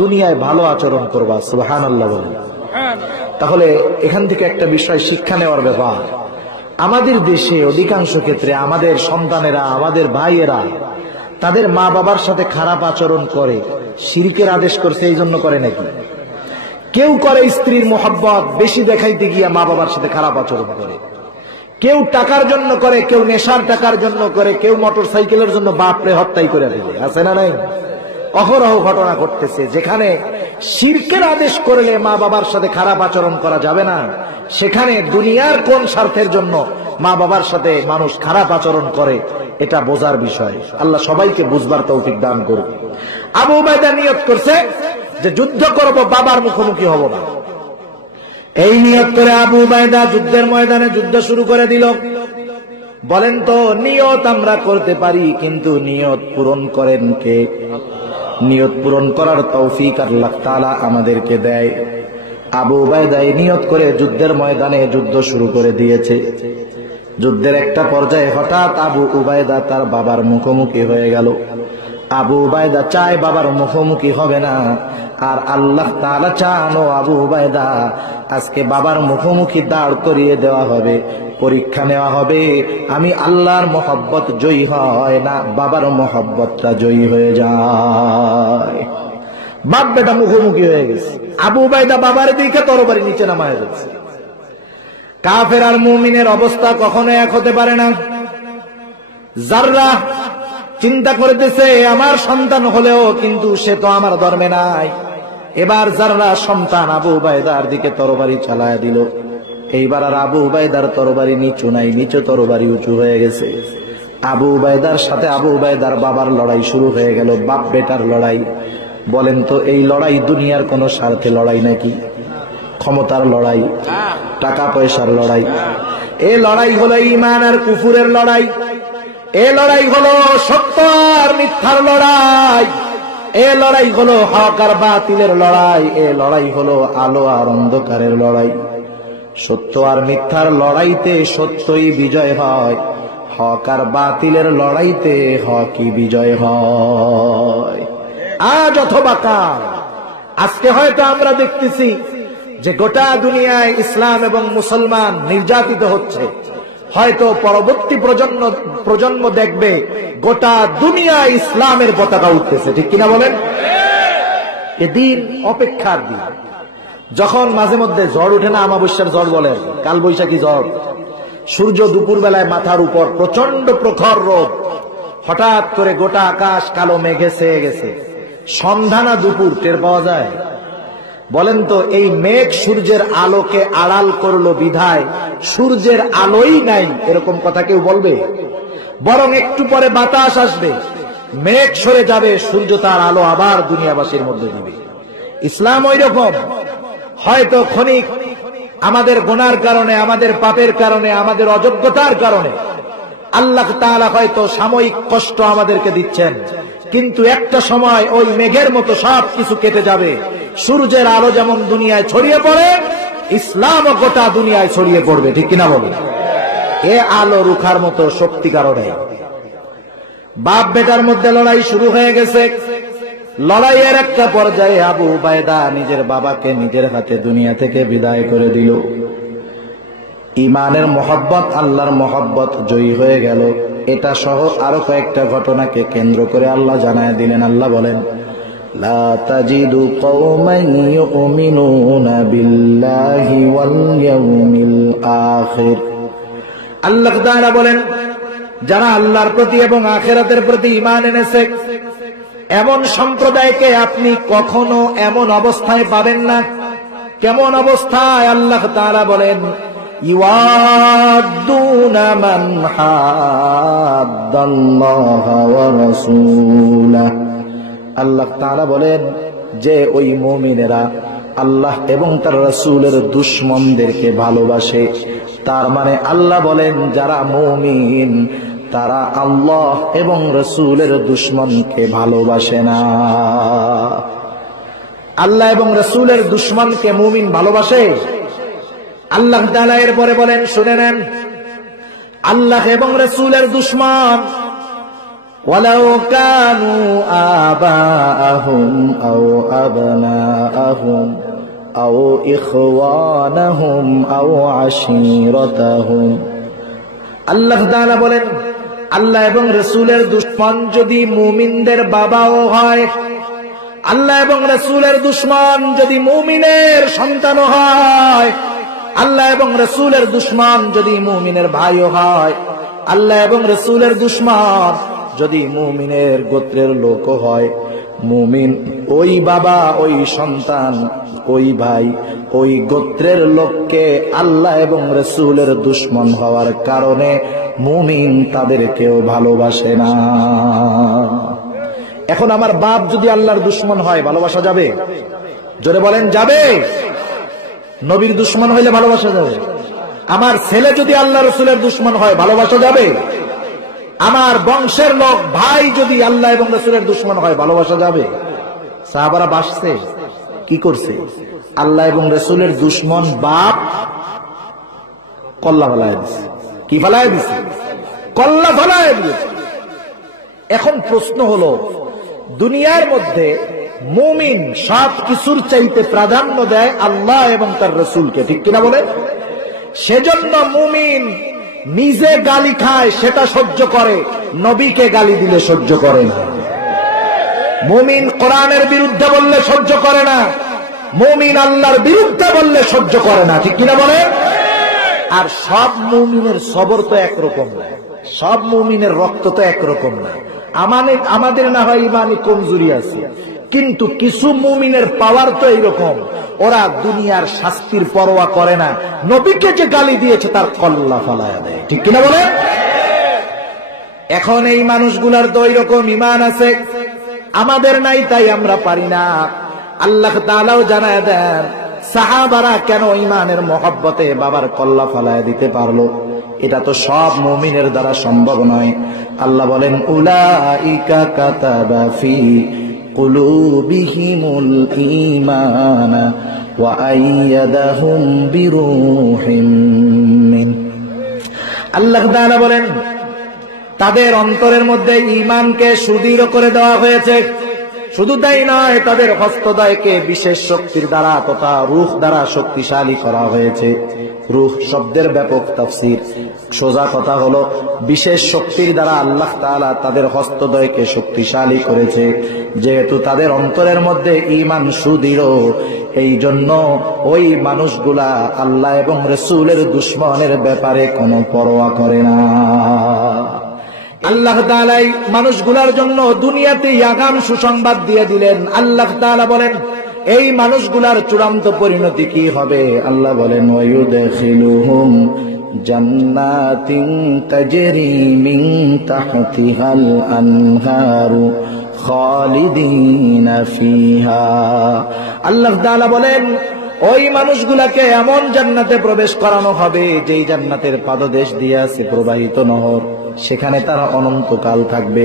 দুনিয়ায় ভালো আচরণ করবা। সুবহানাল্লাহ বলেন। তাহলে এখান থেকে একটা বিষয় শিক্ষা নেওয়ার ব্যাপার, আমাদের দেশে অধিকাংশ ক্ষেত্রে আমাদের সন্তানেরা, আমাদের ভাইয়েরা তাদের মা বাবার সাথে খারাপ আচরণ করে, শিরকের আদেশ করছে এই জন্য করে নাকি? কেউ করে স্ত্রীর মোহাব্বত বেশি দেখাইতে গিয়া মা বাবার সাথে খারাপ আচরণ করে, কেউ টাকার জন্য করে, কেউ নেশার টাকার জন্য করে, কেউ মোটর সাইকেলের জন্য বাপরে হত্যাই করে দিবে, আছে না নাই? অহরহ ঘটনা ঘটতেছে। যেখানে শিরকের আদেশ করলে মা বাবার সাথে খারাপ আচরণ করা যাবে না, সেখানে দুনিয়ার কোন স্বার্থের জন্য মা বাবার সাথে মানুষ খারাপ আচরণ করে, এটা বোঝার বিষয়। আল্লাহ সবাইকে বুঝবার তৌফিক দান করুন। আবু উবাইদা নিয়ত করছে যে যুদ্ধ করব, বাবার মুখোমুখি হব না। এই নিয়ত করে আবু উবাইদা যুদ্ধের ময়দানে যুদ্ধ শুরু করে দিল। বলেন তো, নিয়ত আমরা করতে পারি, কিন্তু নিয়ত পূরণ করেন কে? নিয়ত পূরণ করার তৌফিক আল্লাহ তাআলা আমাদেরকে দেয়। আবু উবাইদা নিয়ত করে যুদ্ধের ময়দানে যুদ্ধ শুরু করে দিয়েছে। যুদ্ধের একটা পর্যায়ে হঠাৎ আবু উবাইদা তার বাবার মুখোমুখি হয়ে গেল। আবু উবাইদা চায় বাবার মুখোমুখি হবে না, আর আল্লাহ তাআলা চানো আবু উবাইদা আজকে বাবার মুখোমুখি দাঁড় করিয়ে দেওয়া হবে, পরীক্ষা নেওয়া হবে, আমি আল্লাহর মহব্বত জয়ী হয় না বাবার মহব্বতটা জয়ী হয়ে যায়। বাপ বেটা মুখোমুখি হয়ে গেছে। আবু উবাইদা বাবার দিকে তরবারি নিচে নামায় যাচ্ছে। কাফের আর মুমিনের অবস্থা কখনো এক হতে পারে না। যাররা চিন্তা করতেছে আমার সন্তান হলেও কিন্তু সে তো আমার ধর্মে নাই। এবার যাররা সন্তান আবু উবাইদার দিকে তরবারি চালায় দিল। এইবার আর আবু উবাইদার তরবারি নিচু নাই, নিচু তরবারি উঁচু হয়ে গেছে। আবু উবাইদার সাথে আবু উবাইদার বাবার লড়াই শুরু হয়ে গেল, বাপ বেটার লড়াই। বলেন তো, এই লড়াই দুনিয়ার কোন স্বার্থে লড়াই নাকি? ক্ষমতার লড়াই, টাকা পয়সার লড়াই? এ লড়াই হলো ঈমান আর কুফুরের লড়াই। এ লড়াই হলো সত্য আর মিথ্যার লড়াই। এ লড়াই হলো হক আর বাতিলের লড়াই। এ লড়াই হলো আলো আর অন্ধকারের লড়াই। সত্য আর মিথ্যার লড়াইতে সত্যই বিজয় হয়, হক আর বাতিলের লড়াইতে হকই বিজয় হয়। আজ অথবা কাল, আজকে হয়তো আমরা দেখতেছি যে গোটা দুনিয়ায় ইসলাম এবং মুসলমান নির্যাতিত হচ্ছে। হয়তো পরবর্তী প্রজন্ম দেখবে গোটা দুনিয়ায় ইসলামের পতাকা উঠতেছে, ঠিক কিনা বলেন? এদিন অপেক্ষার দিন, যখন মাঝে মধ্যে ঝড় উঠে না, আমাবস্যার ঝড় বলেন, কাল বৈশাখী ঝড়। সূর্য দুপুর বেলায় মাথার উপর, প্রচন্ড প্রখর রোদ, হঠাৎ করে গোটা আকাশ কালো মেঘে ছেয়ে গেছে। সন্ধ্যা না দুপুর টের পাওয়া যায়? বলেন তো, এই মেঘ সূর্যের আলোকে আড়াল করলো বিধায় সূর্যের আলোই নাই, এরকম কথা কেউ বলবে? বরং একটু পরে বাতাস আসবে, মেঘ সরে যাবে, সূর্য তার আলো আবার দুনিয়াবাসীর মধ্যে দিবে। ইসলাম ওই রকম। হয়তো ক্ষণিক আমাদের গুনার কারণে, আমাদের পাপের কারণে, আমাদের অযোগ্যতার কারণে আল্লাহ তাআলা হয়তো সাময়িক কষ্ট আমাদেরকে দিচ্ছেন, কিন্তু একটা সময় ওই মেঘের মতো সব কিছু কেটে যাবে। সূর্যের আলো যেমন দুনিয়ায় ছড়িয়ে পড়ে, ইসলামও গোটা দুনিয়ায় ছড়িয়ে পড়বে, ঠিক কিনা বলে? এ আলো রুখার মতো শক্তি কারণে বাপ বেটার মধ্যে লড়াই শুরু হয়ে গেছে। লড়াইয়ের একটা পর্যায়ে আবু উবায়দা নিজের বাবাকে নিজের হাতে দুনিয়া থেকে বিদায় করে দিল। ইমানের মহব্বত, আল্লাহর মহব্বত জয়ী হয়ে গেল। এটা সহ আরো কয়েকটা ঘটনাকে কেন্দ্র করে আল্লাহ জানায় দিলেন। আল্লাহ বলেন, লা তাজিদু কওমান ইউমিনুনা বিল্লাহি ওয়াল ইয়াউমিল আখির। আল্লাহ তাআলা বলেন, যারা আল্লাহর প্রতি এবং আখিরাতের প্রতি ঈমান এনেছে এমন সম্প্রদায়কে আপনি কখনো এমন অবস্থায় পাবেন না। কেমন অবস্থায়? আল্লাহ তাআলা বলেন, ইউআদ্দুনা মান হাদ্দাল্লাহা ওয়া রাসূলাহু। আল্লাহ তাআলা বলেন যে ওই মুমিনেরা আল্লাহ এবং তার রাসূলের দুশমনদেরকে ভালোবাসে। তার মানে আল্লাহ বলেন যারা মুমিন তারা আল্লাহ এবং রাসূলের দুশমনকে ভালোবাসে না। আল্লাহ এবং রাসূলের দুশমনকে মুমিন ভালোবাসে? আল্লাহ তাআলা এরপরে বলেন, শুনে নেন, আল্লাহ এবং রাসূলের দুশমন ওয়ালাউ কানু আবাআহুম আও আবনাআহুম আও ইখওয়ানাহুম আও আশীরাতাহুম। আল্লাহ তাআলা বলেন, আল্লাহ এবং রাসূলের দুশমন যদি মুমিনদের বাবাও হয়, আল্লাহ এবং রাসূলের দুশমন যদি মুমিনের সন্তানও হয়, আল্লাহ এবং রাসূলের দুশমন যদি মুমিনের ভাইও হয়, আল্লাহ এবং রাসূলের দুশমন যদি মুমিনের গোত্রের লোকও হয়, মুমিন ওই বাবা, ওই সন্তান, ওই ভাই, ওই গোত্রের লোককে আল্লাহ এবং রাসূলের দুশমন হওয়ার কারণে মুমিন তাদেরকেও ভালোবাসে না। এখন আমার বাপ যদি আল্লাহর দুশমন হয়, ভালোবাসা যাবে? জোরে বলেন, যাবে? নবীর দুশমন হইলে ভালোবাসা যাবে? আমার ছেলে যদি আল্লাহ রাসূলের দুশমন হয়, ভালোবাসা যাবে? আমার বংশের লোক ভাই যদি আল্লাহ এবং রাসূলের দুশমন হয়, ভালোবাসা যাবে? সাহাবারা বাসছে, কি করছে? আল্লাহ এবং রাসূলের দুশমন বাপ কল্লা ফেলায় দিছে। কি ফেলায় দিছে? কল্লা ফেলায় দিয়েছে। এখন প্রশ্ন হলো, দুনিয়ার মধ্যে মুমিন সব কিছুর চাইতে প্রাধান্য দেয় আল্লাহ এবং তার রাসূলকে, ঠিক কিনা বলে? সেজন্য মুমিন নিজে গালি খায় সেটা সহ্য করে, নবীকে গালি দিলে সহ্য করে না। মুমিন কোরআনের বিরুদ্ধে বললে সহ্য করে না, মুমিন আল্লাহর বিরুদ্ধে বললে সহ্য করে না, ঠিক কিনা বলে? আর সব মুমিনের সবর তো একরকম না, সব মুমিনের রক্ত তো একরকম না। আমাদের না হয় ইমানি কমজোরি আছে, কিন্তু কিছু মুমিনের পাওয়ার তো এইরকম, ওরা দুনিয়ার শাস্তির পরোয়া করে না, নবীকে যে গালি দিয়েছে তার কল্লা ফালায়া দেয়, ঠিক কিনা বলে? এখন এই মানুষগুলার তো এইরকম ইমান আছে, আমাদের নাই, তাই আমরা পারি না। আল্লাহ তাআলাও জানায় দেন সাহাবারা কেন ইমানের মহব্বতে বাবার কল্লা ফালায়া দিতে পারলো। এটা তো সব মুমিনের দ্বারা সম্ভব নয়। আল্লাহ বলেন, উলাইকা কাতাবা ফি কুলুবিহিমুল ঈমানা ওয়া আইয়াদাহুম বিরূহিম মিন। আল্লাহ তাআলা বলেন, তাদের অন্তরের মধ্যে ঈমানকে সুদৃঢ় করে দেওয়া হয়েছে। শুধু তাই নয়, তাদের হস্তদ্বয়কে বিশেষ শক্তির দ্বারা তথা রূহ দ্বারা শক্তিশালী করা হয়েছে। রূহ শব্দের ব্যাপক তাফসীর, সোজা কথা হলো বিশেষ শক্তির দ্বারা আল্লাহ তাআলা তাদের হস্তদ্বয়কে শক্তিশালী করেছে। যেহেতু তাদের অন্তরের মধ্যে ঈমান সুদৃঢ়, এই জন্য ওই মানুষগুলা আল্লাহ এবং রাসূলের দুশমনের ব্যাপারে কোনো পরোয়া করে না। আল্লাহ তাআলা মানুষগুলার জন্য দুনিয়াতেই আগাম সুসংবাদ দিয়ে দিলেন। আল্লাহ তাআলা বলেন, এই মানুষগুলার চূড়ান্ত পরিণতি কি হবে? আল্লাহ বলেন, ওয়ায়ুদখিলুহুম জান্নাতিন তাজরি মিন তাহতিহাল আনহারু খালিদিনা ফিহা। আল্লাহ তাআলা বলেন, ওই মানুষগুলাকে এমন জান্নাতে প্রবেশ করানো হবে যেই জান্নাতের পাদদেশ দিয়ে আছে প্রবাহিত নহর, সেখানে তারা অনন্তকাল থাকবে।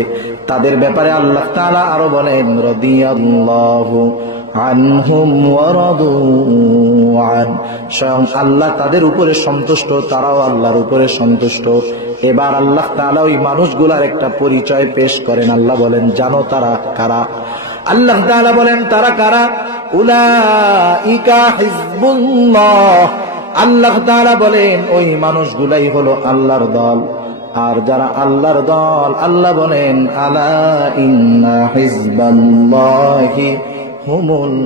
তাদের ব্যাপারে আল্লাহ তাআলা আরো বলেন, রাদিয়াল্লাহু আনহুম ওয়া রাদু আন। স্বয়ং আল্লাহ তাদের উপরে সন্তুষ্ট, তারাও আল্লাহর উপরে সন্তুষ্ট। এবার আল্লাহ তাআলা ওই মানুষগুলার একটা পরিচয় পেশ করেন। আল্লাহ বলেন, জানো তারা কারা? আল্লাহ তাআলা বলেন তারা কারা? উলাইকা হিজবুল্লাহ। আল্লাহ তাআলা বলেন ওই মানুষগুলাই হলো আল্লাহর দল। আর যারা আল্লাহর দল, আল্লাহ বলেন আলা ইন্না হিজবাল্লাহি হুমুল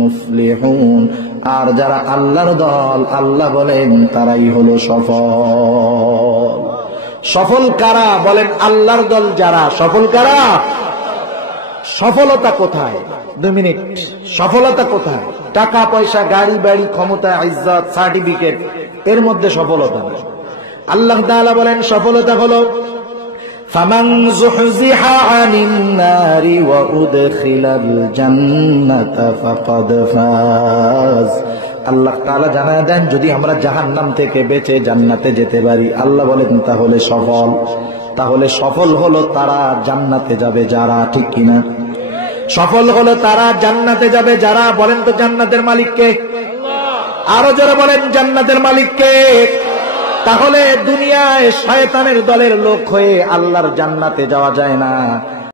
মুফলিহুন। আর যারা আল্লাহর দল, আল্লাহ বলেন তারাই হলো সফল। সফল কারা? বলেন আল্লাহর দল যারা। সফল কারা? সফলতা কোথায়? 2 মিনিট। সফলতা কোথায়? টাকা পয়সা, গাড়ি বাড়ি, ক্ষমতা, ইজ্জত, সার্টিফিকেট, এর মধ্যে সফলতা নেই। আল্লাহ তাআলা বলেন সফলতা হলো ফামান যুহজিহা আনিন নারি ওয়া উদখিলাল জান্নাতা ফাকাদ ফাজ। আল্লাহ তাআলা জানায় দেন যদি আমরা জাহান্নাম থেকে বেঁচে জান্নাতে যেতে পারি, আল্লাহ বলেন তাহলে সফল। তাহলে সফল হলো তারা জান্নাতে যাবে যারা, ঠিক কিনা? সফল হলো তারা জান্নাতে যাবে যারা। বলেন তো জান্নাতের মালিক কে? আরো জোরে বলেন জান্নাতের মালিক কে? তাহলে দুনিয়ায় শয়তানের দলের লোক হয়ে আল্লাহর জান্নাতে যাওয়া যায় না।